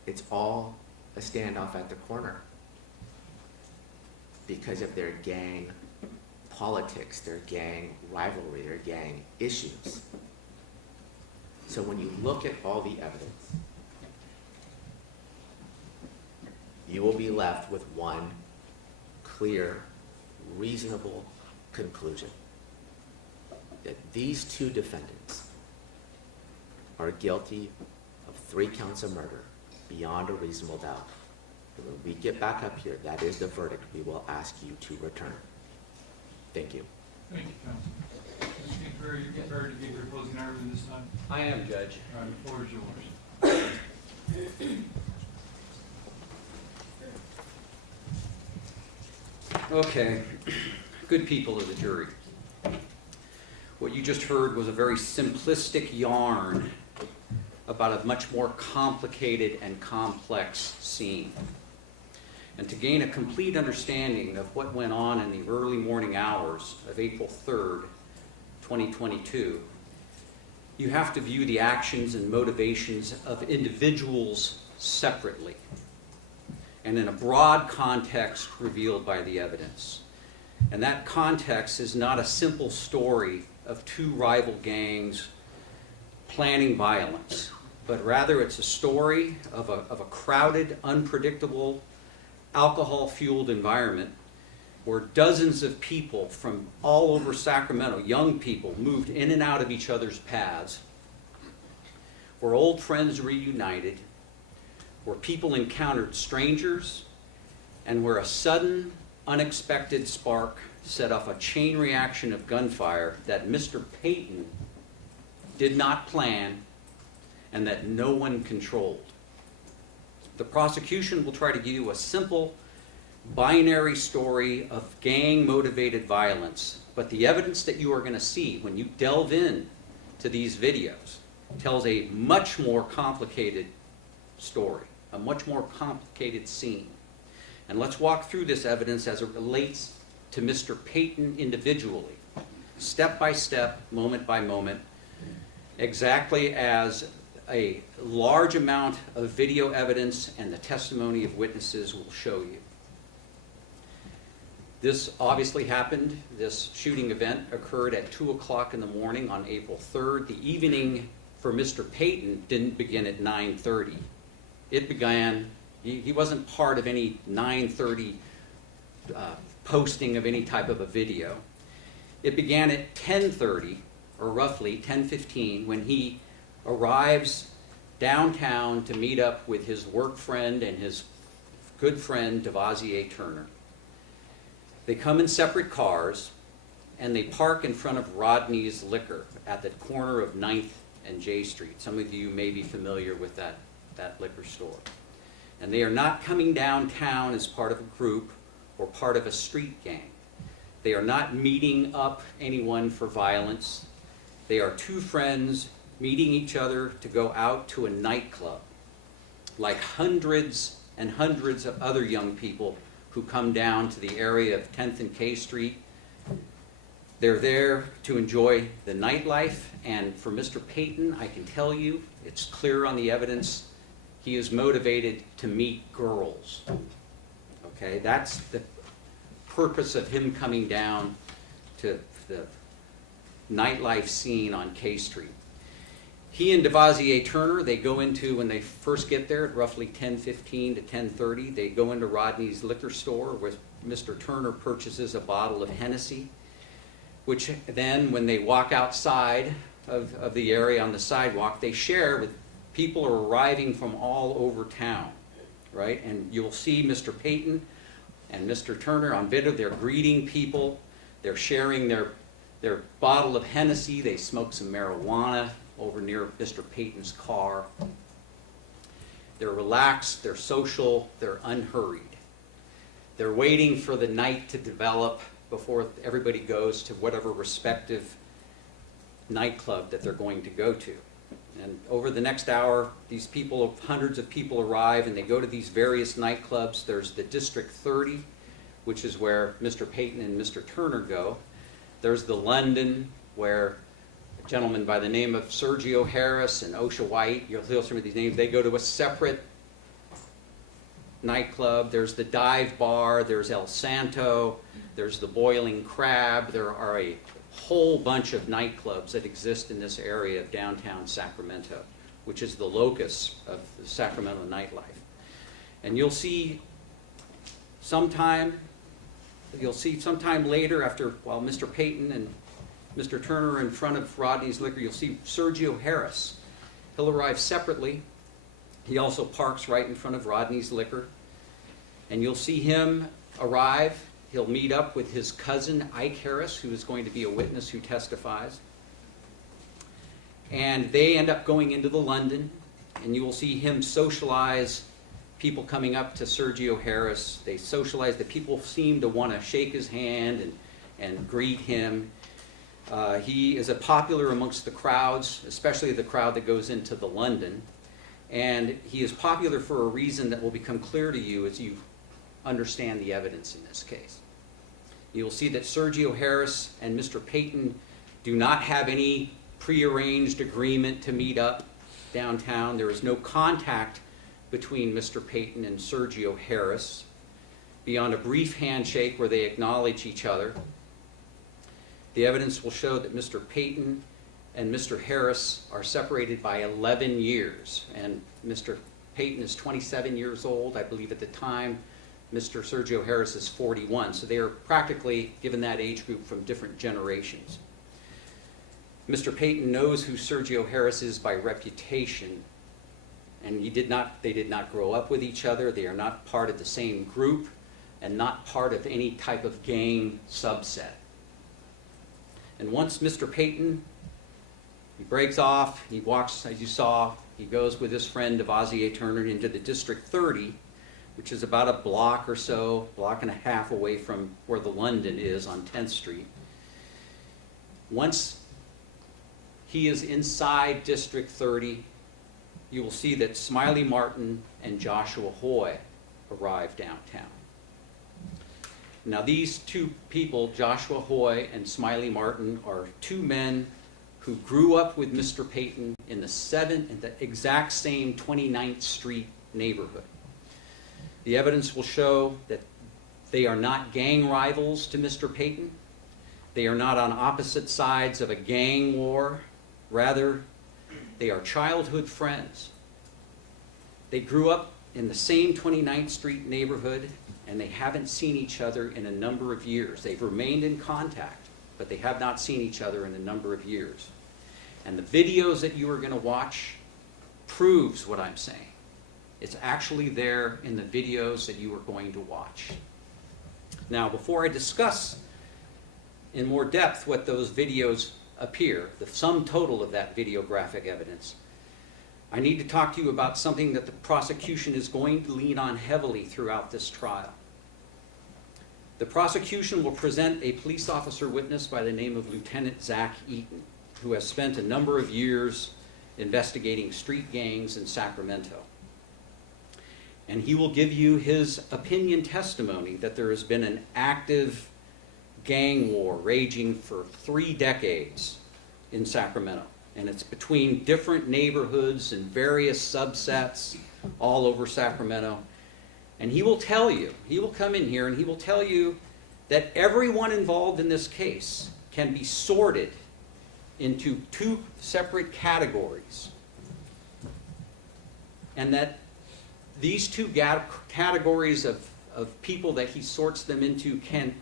It's all a standoff at the corner because of their gang politics, their gang rivalry, their gang issues. So when you look at all the evidence, you will be left with one clear, reasonable conclusion: that these two defendants are guilty of 3 counts of murder beyond a reasonable doubt. And when we get back up here, that is the verdict we will ask you to return. Thank you. Thank you, counsel. Mr. Perry, you prepared to give your closing argument this time? I am, Judge. All right, the floor is yours. Okay, good people of the jury. What you just heard was a very simplistic yarn about a much more complicated and complex scene. And to gain a complete understanding of what went on in the early morning hours of April 3rd, 2022, you have to view the actions and motivations of individuals separately and in a broad context revealed by the evidence. And that context is not a simple story of 2 rival gangs planning violence, but rather it's a story of a crowded, unpredictable, alcohol-fueled environment where dozens of people from all over Sacramento, young people, moved in and out of each other's paths, where old friends reunited, where people encountered strangers, and where a sudden, unexpected spark set off a chain reaction of gunfire that Mr. Payton did not plan and that no one controlled. The prosecution will try to give you a simple, binary story of gang-motivated violence, but the evidence that you are going to see when you delve in to these videos tells a much more complicated story, a much more complicated scene. And let's walk through this evidence as it relates to Mr. Payton individually, step by step, moment by moment, exactly as a large amount of video evidence and the testimony of witnesses will show you. This obviously happened, this shooting event occurred at 2 o'clock in the morning on April 3rd. The evening for Mr. Payton didn't begin at 9:30. It began, he wasn't part of any 9:30 posting of any type of a video. It began at 10:30, or roughly 10:15, when he arrives downtown to meet up with his work friend and his good friend, Devasier Turner. They come in separate cars, and they park in front of Rodney's Liquor at the corner of 9th and J Street. Some of you may be familiar with that liquor store. And they are not coming downtown as part of a group or part of a street gang. They are not meeting up anyone for violence. They are two friends meeting each other to go out to a nightclub, like hundreds and hundreds of other young people who come down to the area of 10th and K Street. They're there to enjoy the nightlife, and for Mr. Payton, I can tell you, it's clear on the evidence, he is motivated to meet girls. Okay, that's the purpose of him coming down to the nightlife scene on K Street. He and Devasier Turner, they go into, when they first get there at roughly 10:15 to 10:30, they go into Rodney's Liquor Store where Mr. Turner purchases a bottle of Hennessy, which then when they walk outside of the area on the sidewalk, they share with people who are arriving from all over town, right? And you'll see Mr. Payton and Mr. Turner on video, they're greeting people, they're sharing their bottle of Hennessy, they smoke some marijuana over near Mr. Payton's car. They're relaxed, they're social, they're unhurried. They're waiting for the night to develop before everybody goes to whatever respective nightclub that they're going to go to. And over the next hour, these people, hundreds of people arrive and they go to these various nightclubs. There's the District 30, which is where Mr. Payton and Mr. Turner go. There's the London, where a gentleman by the name of Sergio Harris and Osha White, you'll hear some of these names, they go to a separate nightclub. There's the Dive Bar, there's El Santo, there's the Boiling Crab. There are a whole bunch of nightclubs that exist in this area of downtown Sacramento, which is the locus of the Sacramento nightlife. And you'll see sometime later, while Mr. Payton and Mr. Turner are in front of Rodney's Liquor, you'll see Sergio Harris. He'll arrive separately. He also parks right in front of Rodney's Liquor. And you'll see him arrive. He'll meet up with his cousin, Ike Harris, who is going to be a witness who testifies. And they end up going into the London, and you will see him socialize people coming up to Sergio Harris. They socialize. The people seem to want to shake his hand and greet him. He is a popular amongst the crowds, especially the crowd that goes into the London. And he is popular for a reason that will become clear to you as you understand the evidence in this case. You'll see that Sergio Harris and Mr. Payton do not have any prearranged agreement to meet up downtown. There is no contact between Mr. Payton and Sergio Harris beyond a brief handshake where they acknowledge each other. The evidence will show that Mr. Payton and Mr. Harris are separated by 11 years, and Mr. Payton is 27 years old, I believe at the time. Mr. Sergio Harris is 41, so they are practically, given that age group, from different generations. Mr. Payton knows who Sergio Harris is by reputation, and they did not grow up with each other. They are not part of the same group and not part of any type of gang subset. And once Mr. Payton, he breaks off, he walks, as you saw, he goes with his friend Devasier Turner into the District 30, which is about a block or so, block and a half away from where the London is on 10th Street. Once he is inside District 30, you will see that Smiley Martin and Joshua Hoy arrive downtown. Now these two people, Joshua Hoy and Smiley Martin, are two men who grew up with Mr. Payton in the exact same 29th Street neighborhood. The evidence will show that they are not gang rivals to Mr. Payton. They are not on opposite sides of a gang war. Rather, they are childhood friends. They grew up in the same 29th Street neighborhood. and they haven't seen each other in a number of years. They've remained in contact, but they have not seen each other in a number of years. And the videos that you are going to watch proves what I'm saying. It's actually there in the videos that you are going to watch. Now, before I discuss in more depth what those videos appear, the sum total of that videographic evidence, I need to talk to you about something that the prosecution is going to lean on heavily throughout this trial. The prosecution will present a police officer witness by the name of Lieutenant Zach Eaton, who has spent a number of years investigating street gangs in Sacramento. And he will give you his opinion testimony that there has been an active gang war raging for 3 decades in Sacramento. And it's between different neighborhoods and various subsets all over Sacramento. And he will tell you, he will come in here and he will tell you that everyone involved in this case can be sorted into 2 separate categories. And that these 2 categories of people that he sorts them into can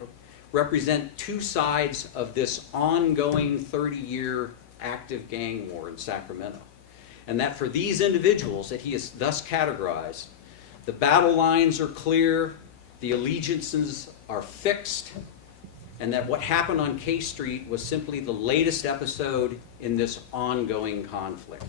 represent 2 sides of this ongoing 30-year active gang war in Sacramento. And that for these individuals that he has thus categorized, the battle lines are clear, the allegiances are fixed, and that what happened on K Street was simply the latest episode in this ongoing conflict.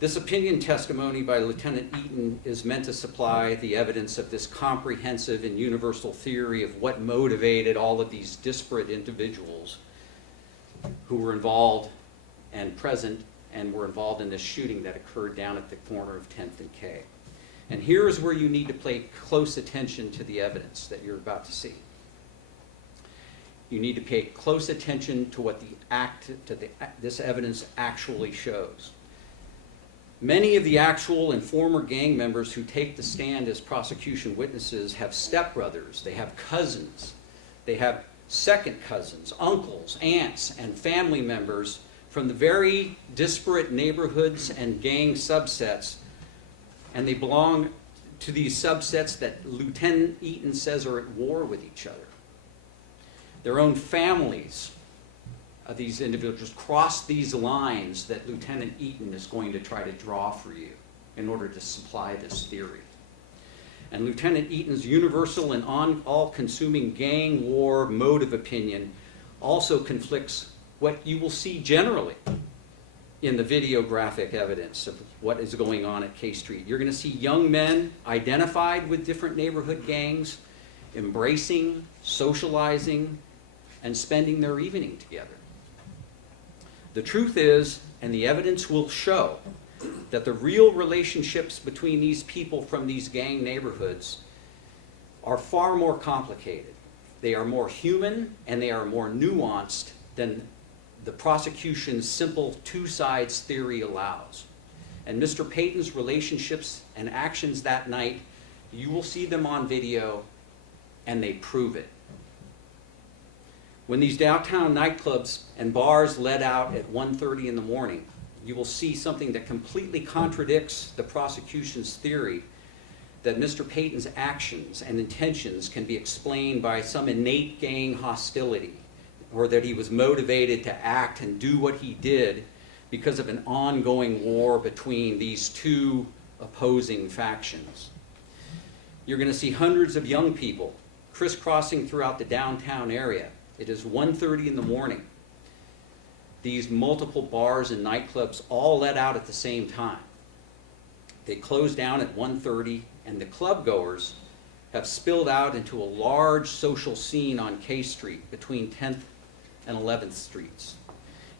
This opinion testimony by Lieutenant Eaton is meant to supply the evidence of this comprehensive and universal theory of what motivated all of these disparate individuals who were involved and present and were involved in this shooting that occurred down at the corner of 10th and K. And here is where you need to pay close attention to the evidence that you're about to see. You need to pay close attention to what this evidence actually shows. Many of the actual and former gang members who take the stand as prosecution witnesses have stepbrothers, they have cousins, they have second cousins, uncles, aunts, and family members from the very disparate neighborhoods and gang subsets, and they belong to these subsets that Lieutenant Eaton says are at war with each other. Their own families of these individuals cross these lines that Lieutenant Eaton is going to try to draw for you in order to supply this theory. And Lieutenant Eaton's universal and all-consuming gang war mode of opinion also conflicts what you will see generally in the videographic evidence of what is going on at K Street. You're going to see young men identified with different neighborhood gangs, embracing, socializing, and spending their evening together. The truth is, and the evidence will show, that the real relationships between these people from these gang neighborhoods are far more complicated. They are more human and they are more nuanced than the prosecution's simple 2 sides theory allows. And Mr. Payton's relationships and actions that night, you will see them on video and they prove it. When these downtown nightclubs and bars let out at 1:30 in the morning, you will see something that completely contradicts the prosecution's theory that Mr. Payton's actions and intentions can be explained by some innate gang hostility, or that he was motivated to act and do what he did because of an ongoing war between these 2 opposing factions. You're going to see hundreds of young people crisscrossing throughout the downtown area. It is 1:30 in the morning. These multiple bars and nightclubs all let out at the same time. They close down at 1:30, and the club goers have spilled out into a large social scene on K Street between 10th and 11th Streets.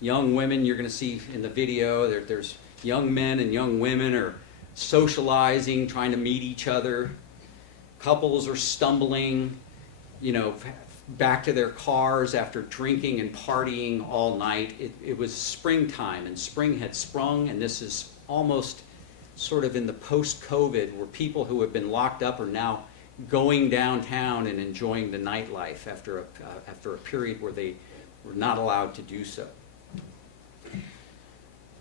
Young women, you're going to see in the video, there's young men and young women are socializing, trying to meet each other. Couples are stumbling, back to their cars after drinking and partying all night. It was springtime, and spring had sprung, and this is almost sort of in the post-COVID, where people who have been locked up are now going downtown and enjoying the nightlife after a period where they were not allowed to do so.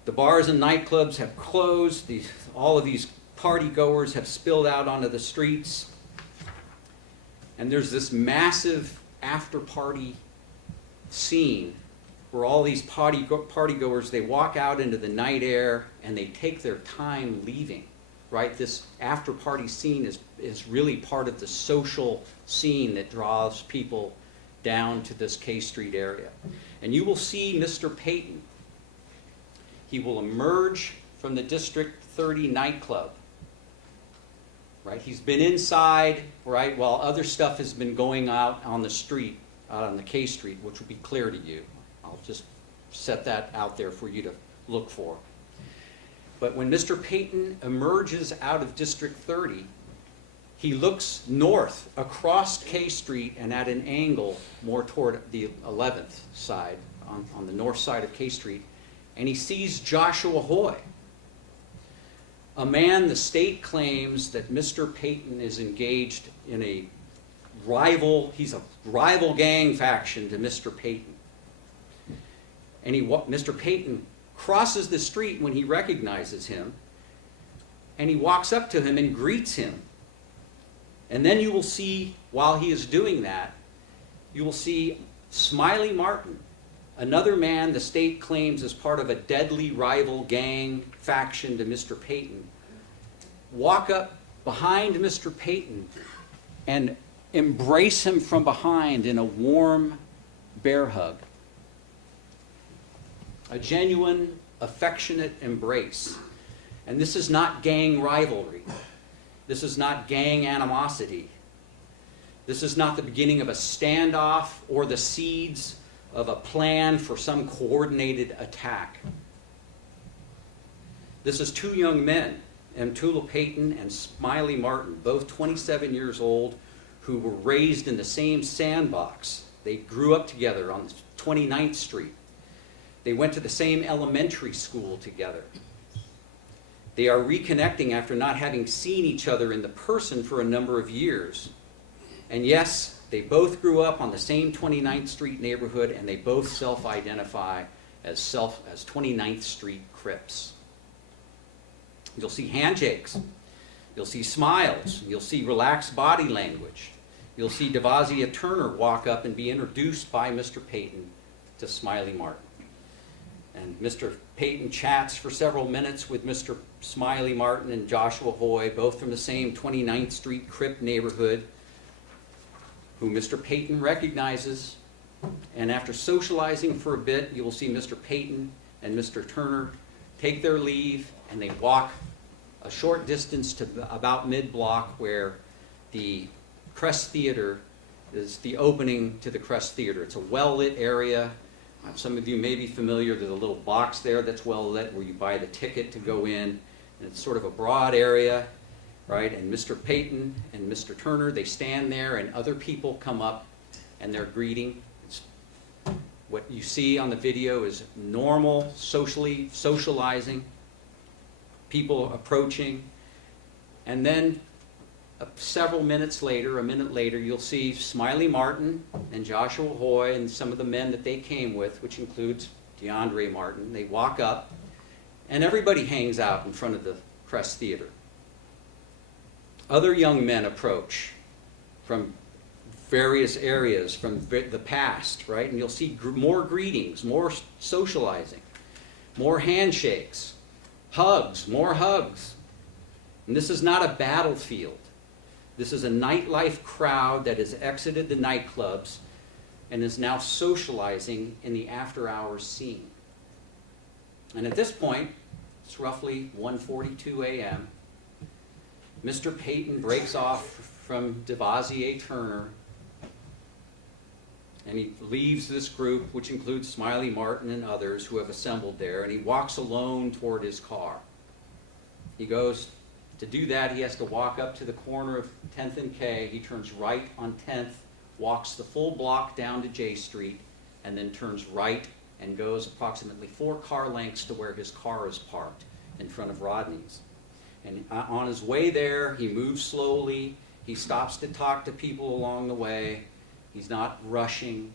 The bars and nightclubs have closed. All of these party goers have spilled out onto the streets. And there's this massive after-party scene where all these partygoers, they walk out into the night air and they take their time leaving, right? This after-party scene is really part of the social scene that draws people down to this K Street area. And you will see Mr. Payton. He will emerge from the District 30 nightclub, right? He's been inside, right, while other stuff has been going out on the street, out on the K Street, which will be clear to you. I'll just set that out there for you to look for. But when Mr. Payton emerges out of District 30, he looks north across K Street and at an angle more toward the 11th side, on the north side of K Street, and he sees Joshua Hoy, a man the state claims that Mr. Payton is engaged in he's a rival gang faction to Mr. Payton. And Mr. Payton crosses the street when he recognizes him, and he walks up to him and greets him. And then you will see, while he is doing that, you will see Smiley Martin, another man the state claims is part of a deadly rival gang faction to Mr. Payton, walk up behind Mr. Payton and embrace him from behind in a warm bear hug. A genuine, affectionate embrace. And this is not gang rivalry. This is not gang animosity. This is not the beginning of a standoff or the seeds of a plan for some coordinated attack. This is two young men, Mtula Payton and Smiley Martin, both 27 years old, who were raised in the same sandbox. They grew up together on 29th Street. They went to the same elementary school together. They are reconnecting after not having seen each other in the person for a number of years. And yes, they both grew up on the same 29th Street neighborhood, and they both self-identify as 29th Street Crips. You'll see handshakes. You'll see smiles. You'll see relaxed body language. You'll see Devazia Turner walk up and be introduced by Mr. Payton to Smiley Martin. And Mr. Payton chats for several minutes with Mr. Smiley Martin and Joshua Hoy, both from the same 29th Street Crip neighborhood, who Mr. Payton recognizes. And after socializing for a bit, you will see Mr. Payton and Mr. Turner take their leave, and they walk a short distance to about mid-block, where the Crest Theater is the opening to the Crest Theater. It's a well-lit area. Some of you may be familiar. There's a little box there that's well lit where you buy the ticket to go in. And it's sort of a broad area, right? And Mr. Payton and Mr. Turner, they stand there, and other people come up and they're greeting. What you see on the video is normal socializing, people approaching. And then several minutes later, a minute later, you'll see Smiley Martin and Joshua Hoy and some of the men that they came with, which includes DeAndre Martin. They walk up, and everybody hangs out in front of the Crest Theater. Other young men approach from various areas from the past, right? And you'll see more greetings, more socializing, more handshakes, hugs, more hugs. And this is not a battlefield. This is a nightlife crowd that has exited the nightclubs and is now socializing in the after-hours scene. And at this point, it's roughly 1:42 a.m. Mr. Payton breaks off from Devazia Turner, and he leaves this group, which includes Smiley Martin and others who have assembled there, and he walks alone toward his car. He goes to do that, he has to walk up to the corner of 10th and K. He turns right on 10th, walks the full block down to J Street, and then turns right and goes approximately 4 car lengths to where his car is parked in front of Rodney's. And on his way there, he moves slowly. He stops to talk to people along the way. He's not rushing.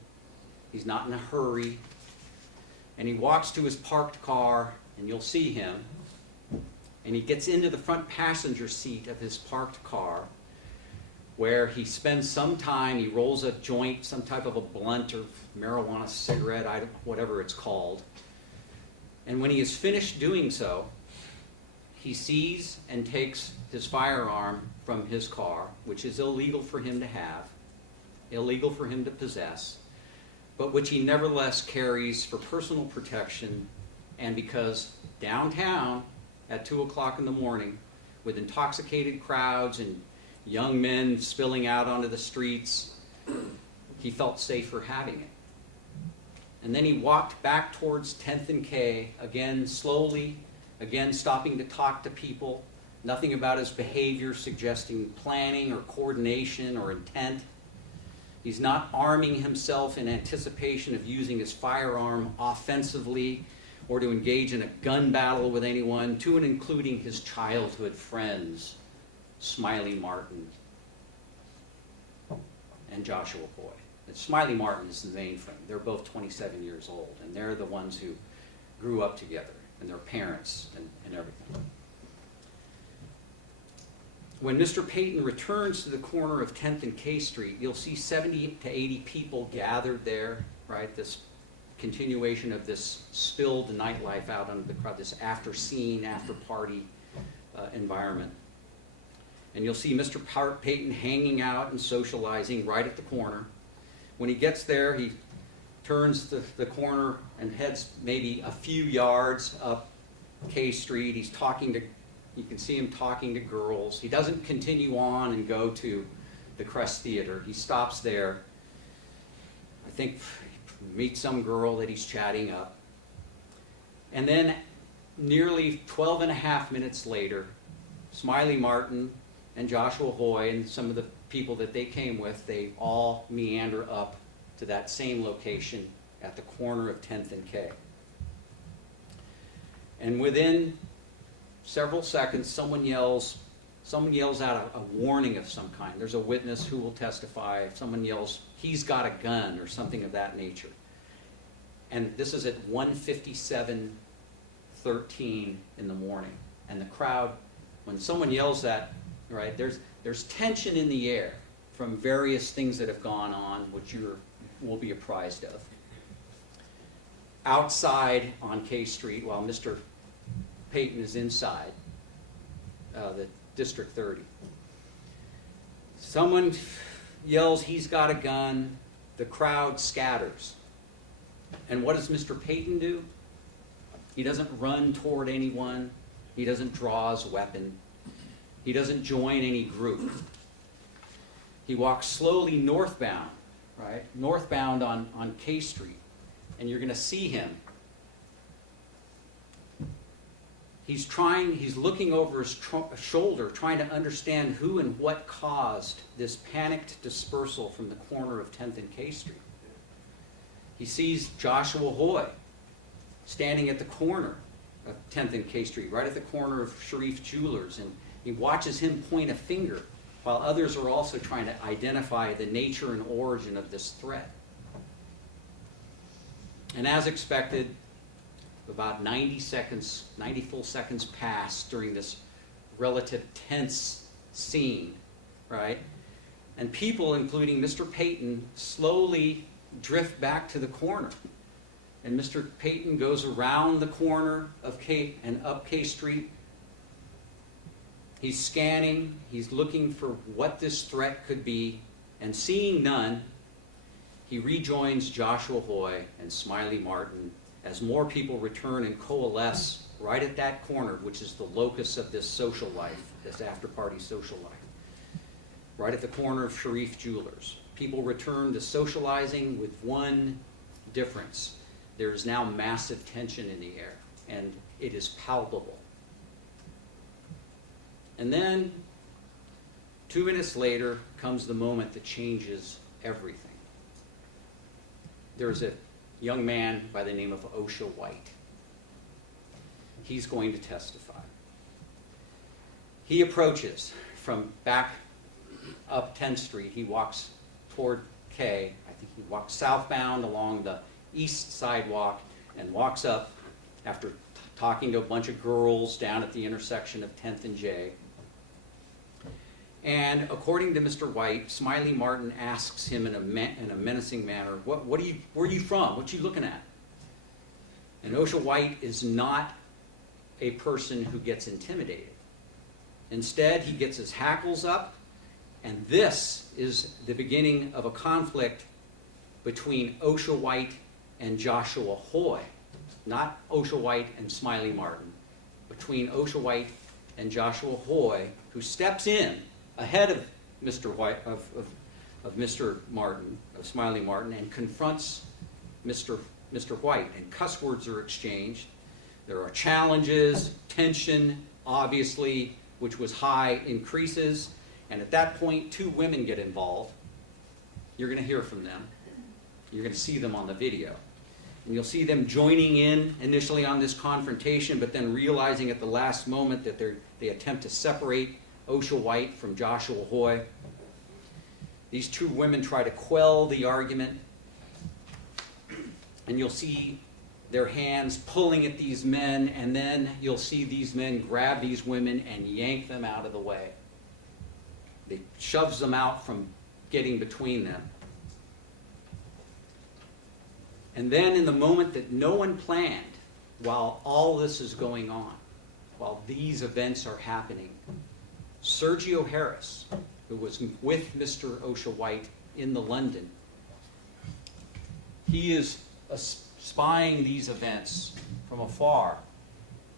He's not in a hurry. And he walks to his parked car, and you'll see him. And he gets into the front passenger seat of his parked car, where he spends some time, he rolls a joint, some type of a blunt or marijuana cigarette, whatever it's called. And when he is finished doing so, he sees and takes his firearm from his car, which is illegal for him to have, illegal for him to possess, but which he nevertheless carries for personal protection, and because downtown at 2 o'clock in the morning, with intoxicated crowds and young men spilling out onto the streets, he felt safer having it. And then he walked back towards 10th and K, again slowly, again stopping to talk to people, nothing about his behavior suggesting planning or coordination or intent. He's not arming himself in anticipation of using his firearm offensively or to engage in a gun battle with anyone, to and including his childhood friends, Smiley Martin and Joshua Boy. And Smiley Martin is the main friend. They're both 27 years old, and they're the ones who grew up together, and their parents and everything. When Mr. Payton returns to the corner of 10th and K Street, you'll see 70 to 80 people gathered there, right? This continuation of this spilled nightlife out under the crowd, this after scene, after party environment. And you'll see Mr. Payton hanging out and socializing right at the corner. When he gets there, he turns the corner and heads maybe a few yards up K Street. He's talking to, you can see him talking to girls. He doesn't continue on and go to the Crest Theater. He stops there. I think meets some girl that he's chatting up. And then nearly 12 and a half minutes later, Smiley Martin and Joshua Hoy and some of the people that they came with, they all meander up to that same location at the corner of 10th and K. And within several seconds, someone yells out a warning of some kind. There's a witness who will testify. Someone yells, "He's got a gun," or something of that nature. And this is at 1:57:13 in the morning. And the crowd, when someone yells that, right, there's tension in the air from various things that have gone on, which you will be apprised of. Outside on K Street, while Mr. Payton is inside the District 30. Someone yells, "He's got a gun." The crowd scatters. And what does Mr. Payton do? He doesn't run toward anyone. He doesn't draw his weapon. He doesn't join any group. He walks slowly northbound, right? Northbound on K Street. And you're going to see him. He's looking over his shoulder, trying to understand who and what caused this panicked dispersal from the corner of 10th and K Street. He sees Joshua Hoy standing at the corner of 10th and K Street, right at the corner of Sharif Jewelers, and he watches him point a finger while others are also trying to identify the nature and origin of this threat. And as expected, about 90 full seconds pass during this relative tense scene, right? And people, including Mr. Payton, slowly drift back to the corner. And Mr. Payton goes around the corner of K and up K Street. He's scanning, he's looking for what this threat could be, and seeing none, he rejoins Joshua Hoy and Smiley Martin as more people return and coalesce right at that corner, which is the locus of this social life, this after-party social life. Right at the corner of Sharif Jewelers. People return to socializing with one difference. There is now massive tension in the air, and it is palpable. And then, 2 minutes later, comes the moment that changes everything. There's a young man by the name of Osha White. He's going to testify. He approaches from back up 10th Street. He walks toward K. I think he walks southbound along the east sidewalk and walks up after talking to a bunch of girls down at the intersection of 10th and J. And according to Mr. White, Smiley Martin asks him in a menacing manner, where are you from? What you looking at? And Osha White is not a person who gets intimidated. Instead, he gets his hackles up, and this is the beginning of a conflict between Osha White and Joshua Hoy. Not Osha White and Smiley Martin. Between Osha White and Joshua Hoy, who steps in ahead of Mr. White, of Mr. Martin, of Smiley Martin, and confronts Mr. White, and cuss words are exchanged. There are challenges, tension, obviously, which was high, increases, and at that point, 2 women get involved. You're going to hear from them. You're going to see them on the video. And you'll see them joining in initially on this confrontation, but then realizing at the last moment that they attempt to separate Osha White from Joshua Hoy. These 2 women try to quell the argument, and you'll see their hands pulling at these men, and then you'll see these men grab these women and yank them out of the way. They shoves them out from getting between them. And then in the moment that no one planned, while all this is going on, while these events are happening, Sergio Harris, who was with Mr. Osha White in the London, he is spying these events from afar.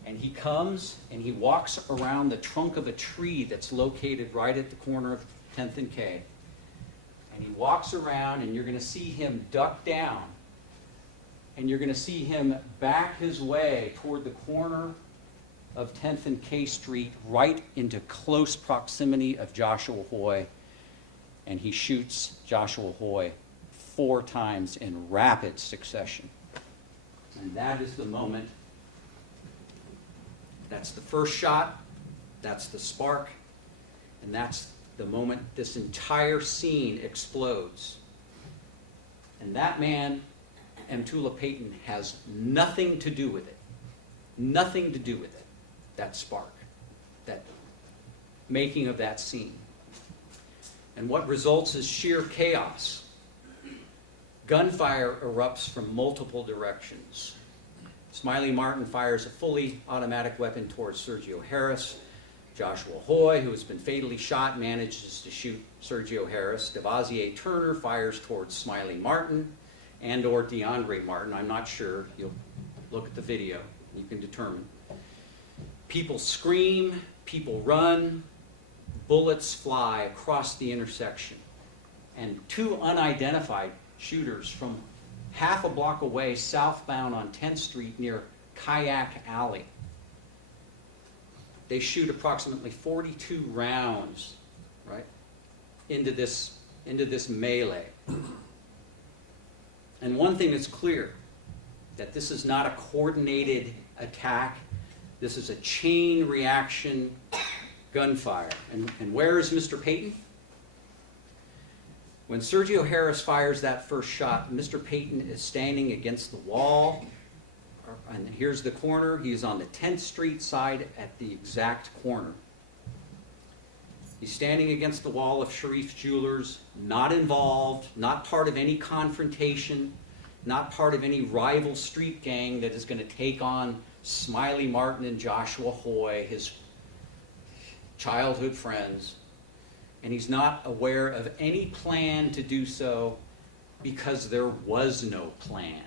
And he comes and he walks around the trunk of a tree that's located right at the corner of 10th and K. And he walks around, and you're going to see him duck down. And you're going to see him back his way toward the corner of 10th and K Street, right into close proximity of Joshua Hoy. And he shoots Joshua Hoy 4 times in rapid succession. And that is the moment. That's the first shot. That's the spark. And that's the moment this entire scene explodes. And that man, Mtula Payton, has nothing to do with it. Nothing to do with it. That spark. That making of that scene. And what results is sheer chaos. Gunfire erupts from multiple directions. Smiley Martin fires a fully automatic weapon towards Sergio Harris. Joshua Hoy, who has been fatally shot, manages to shoot Sergio Harris. Devasier Turner fires towards Smiley Martin and or DeAndre Martin. I'm not sure. You'll look at the video. You can determine. People scream. People run. Bullets fly across the intersection. And 2 unidentified shooters from half a block away, southbound on 10th Street near Kayak Alley. They shoot approximately 42 rounds, right, into this melee. And one thing is clear, that this is not a coordinated attack. This is a chain reaction gunfire. And where is Mr. Payton? When Sergio Harris fires that first shot, Mr. Payton is standing against the wall. And here's the corner. He is on the 10th Street side at the exact corner. He's standing against the wall of Sharif's Jewelers, not involved, not part of any confrontation, not part of any rival street gang that is going to take on Smiley Martin and Joshua Hoy, his childhood friends. And he's not aware of any plan to do so because there was no plan.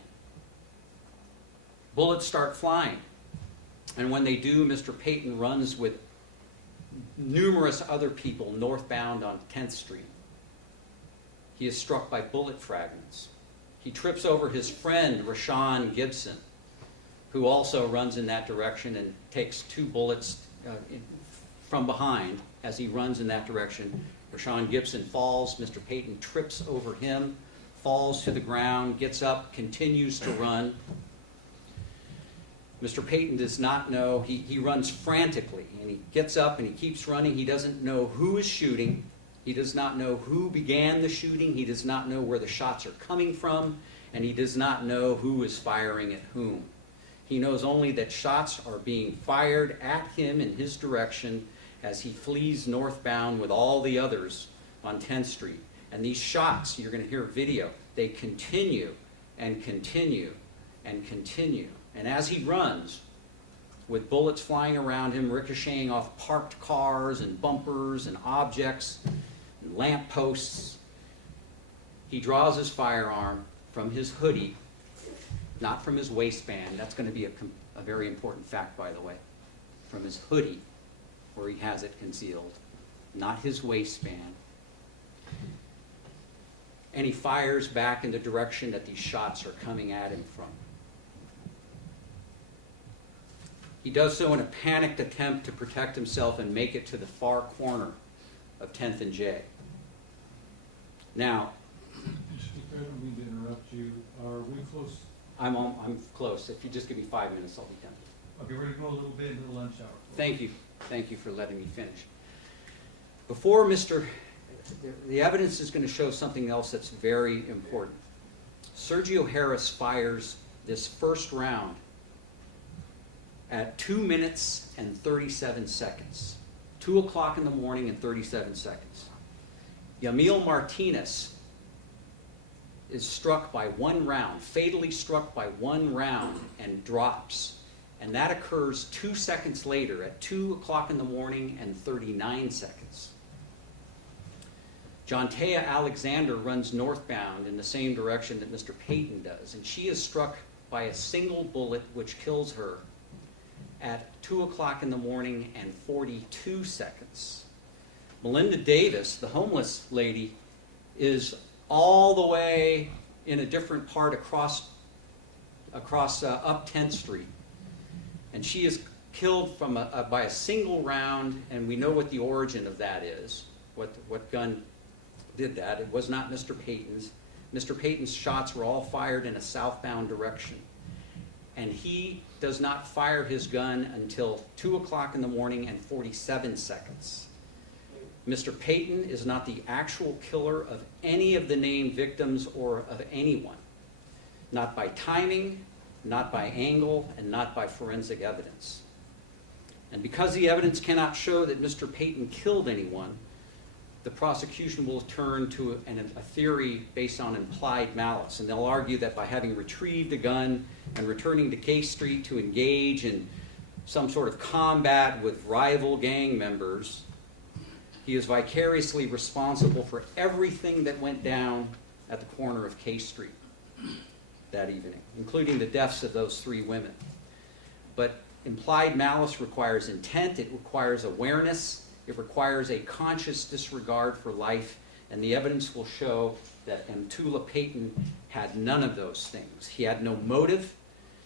Bullets start flying. And when they do, Mr. Payton runs with numerous other people northbound on 10th Street. He is struck by bullet fragments. He trips over his friend, Rashawn Gibson, who also runs in that direction and takes 2 bullets from behind as he runs in that direction. Rashawn Gibson falls. Mr. Payton trips over him, falls to the ground, gets up, continues to run. Mr. Payton does not know. He runs frantically, and he gets up and he keeps running. He doesn't know who is shooting. He does not know who began the shooting. He does not know where the shots are coming from, and he does not know who is firing at whom. He knows only that shots are being fired at him in his direction, as he flees northbound with all the others on 10th Street. And these shots, you're going to hear video, they continue and continue and continue. And as he runs, with bullets flying around him, ricocheting off parked cars and bumpers and objects and lamp posts, he draws his firearm from his hoodie, not from his waistband. That's going to be a very important fact, by the way. From his hoodie, where he has it concealed, not his waistband. And he fires back in the direction that these shots are coming at him from. He does so in a panicked attempt to protect himself and make it to the far corner of 10th and J. Now, I don't mean to interrupt you. Are we close? I'm close. If you just give me 5 minutes, I'll be done. Okay, we're gonna go a little bit into the lunch hour. Thank you. Thank you for letting me finish. Before the evidence is going to show something else that's very important. Sergio Harris fires this first round at 2 minutes and 37 seconds. 2 o'clock in the morning and 37 seconds. Yamil Martinez is struck by one round, fatally struck by one round, and drops. And that occurs 2 seconds later at 2 o'clock in the morning and 39 seconds. Jontea Alexander runs northbound in the same direction that Mr. Payton does, and she is struck by a single bullet which kills her at 2 o'clock in the morning and 42 seconds. Melinda Davis, the homeless lady, is all the way in a different part across up 10th Street. And she is killed by a single round, and we know what the origin of that is, what gun did that. It was not Mr. Payton's. Mr. Payton's shots were all fired in a southbound direction. And he does not fire his gun until 2 o'clock in the morning and 47 seconds. Mr. Payton is not the actual killer of any of the named victims or of anyone. Not by timing, not by angle, and not by forensic evidence. And because the evidence cannot show that Mr. Payton killed anyone, the prosecution will turn to a theory based on implied malice. And they'll argue that by having retrieved a gun and returning to K Street to engage in some sort of combat with rival gang members, he is vicariously responsible for everything that went down at the corner of K Street that evening, including the deaths of those 3 women. But implied malice requires intent, it requires awareness, it requires a conscious disregard for life, and the evidence will show that Mtula Payton had none of those things. He had no motive,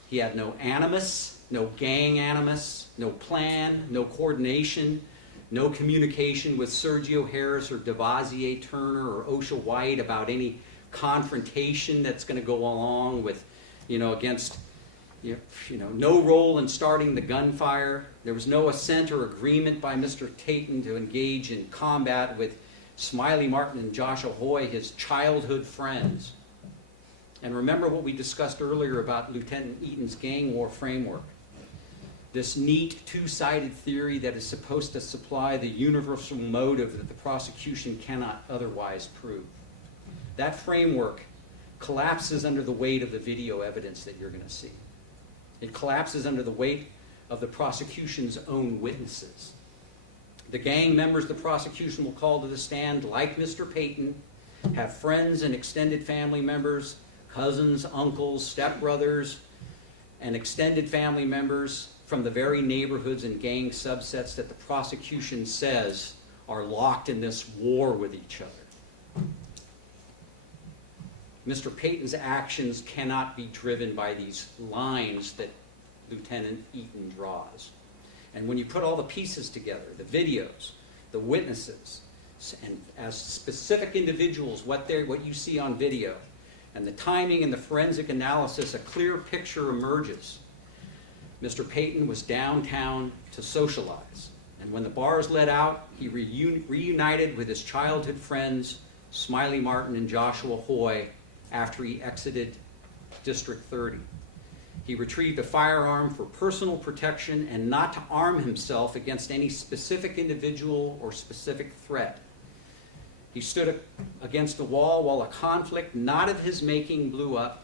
he had no animus, no gang animus, no plan, no coordination, no communication with Sergio Harris or Devasier Turner or Osha White about any confrontation that's going to go along with, against, no role in starting the gunfire. There was no assent or agreement by Mr. Payton to engage in combat with Smiley Martin and Joshua Hoy, his childhood friends. And remember what we discussed earlier about Lieutenant Eaton's gang war framework. This neat two-sided theory that is supposed to supply the universal motive that the prosecution cannot otherwise prove. That framework collapses under the weight of the video evidence that you're going to see. It collapses under the weight of the prosecution's own witnesses. The gang members the prosecution will call to the stand, like Mr. Payton, have friends and extended family members, cousins, uncles, stepbrothers, and extended family members from the very neighborhoods and gang subsets that the prosecution says are locked in this war with each other. Mr. Payton's actions cannot be driven by these lines that Lieutenant Eaton draws. And when you put all the pieces together, the videos, the witnesses, and as specific individuals, what you see on video, and the timing and the forensic analysis, a clear picture emerges. Mr. Payton was downtown to socialize. And when the bars let out, he reunited with his childhood friends, Smiley Martin and Joshua Hoy, after he exited District 30. He retrieved a firearm for personal protection and not to arm himself against any specific individual or specific threat. He stood against a wall while a conflict not of his making blew up,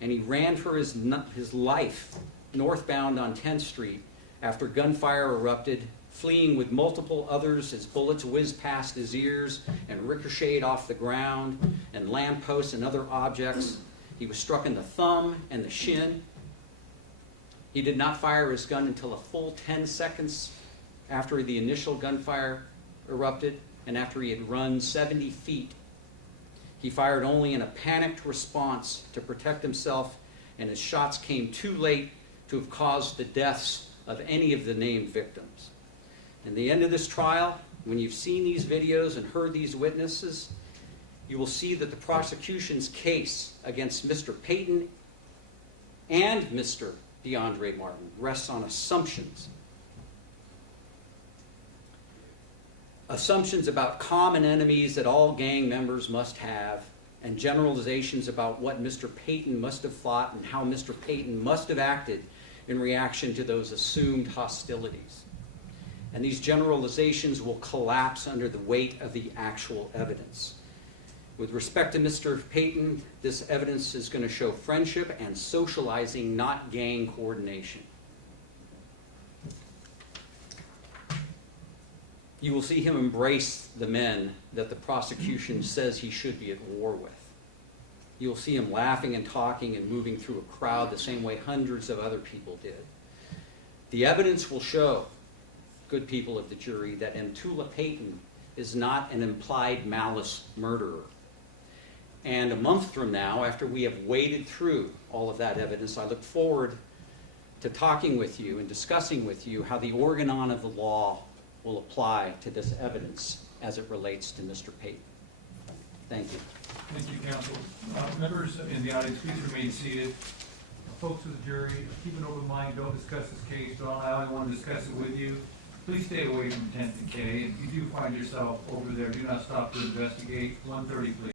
and he ran for his life northbound on 10th Street after gunfire erupted, fleeing with multiple others as bullets whizzed past his ears and ricocheted off the ground and lampposts and other objects. He was struck in the thumb and the shin. He did not fire his gun until a full 10 seconds after the initial gunfire erupted and after he had run 70 feet. He fired only in a panicked response to protect himself, and his shots came too late to have caused the deaths of any of the named victims. In the end of this trial, when you've seen these videos and heard these witnesses, you will see that the prosecution's case against Mr. Payton and Mr. DeAndre Martin rests on assumptions. Assumptions about common enemies that all gang members must have, and generalizations about what Mr. Payton must have thought and how Mr. Payton must have acted in reaction to those assumed hostilities. And these generalizations will collapse under the weight of the actual evidence. With respect to Mr. Payton, this evidence is going to show friendship and socializing, not gang coordination. You will see him embrace the men that the prosecution says he should be at war with. You will see him laughing and talking and moving through a crowd the same way hundreds of other people did. The evidence will show, good people of the jury, that Mtula Payton is not an implied malice murderer. And a month from now, after we have waded through all of that evidence, I look forward to talking with you and discussing with you how the organon of the law will apply to this evidence as it relates to Mr. Payton. Thank you. Thank you, counsel. Members in the audience, please remain seated. Folks of the jury, keep an open mind, don't discuss this case, I only want to discuss it with you. Please stay away from 10th and K. If you do find yourself over there, do not stop to investigate. 1:30, please.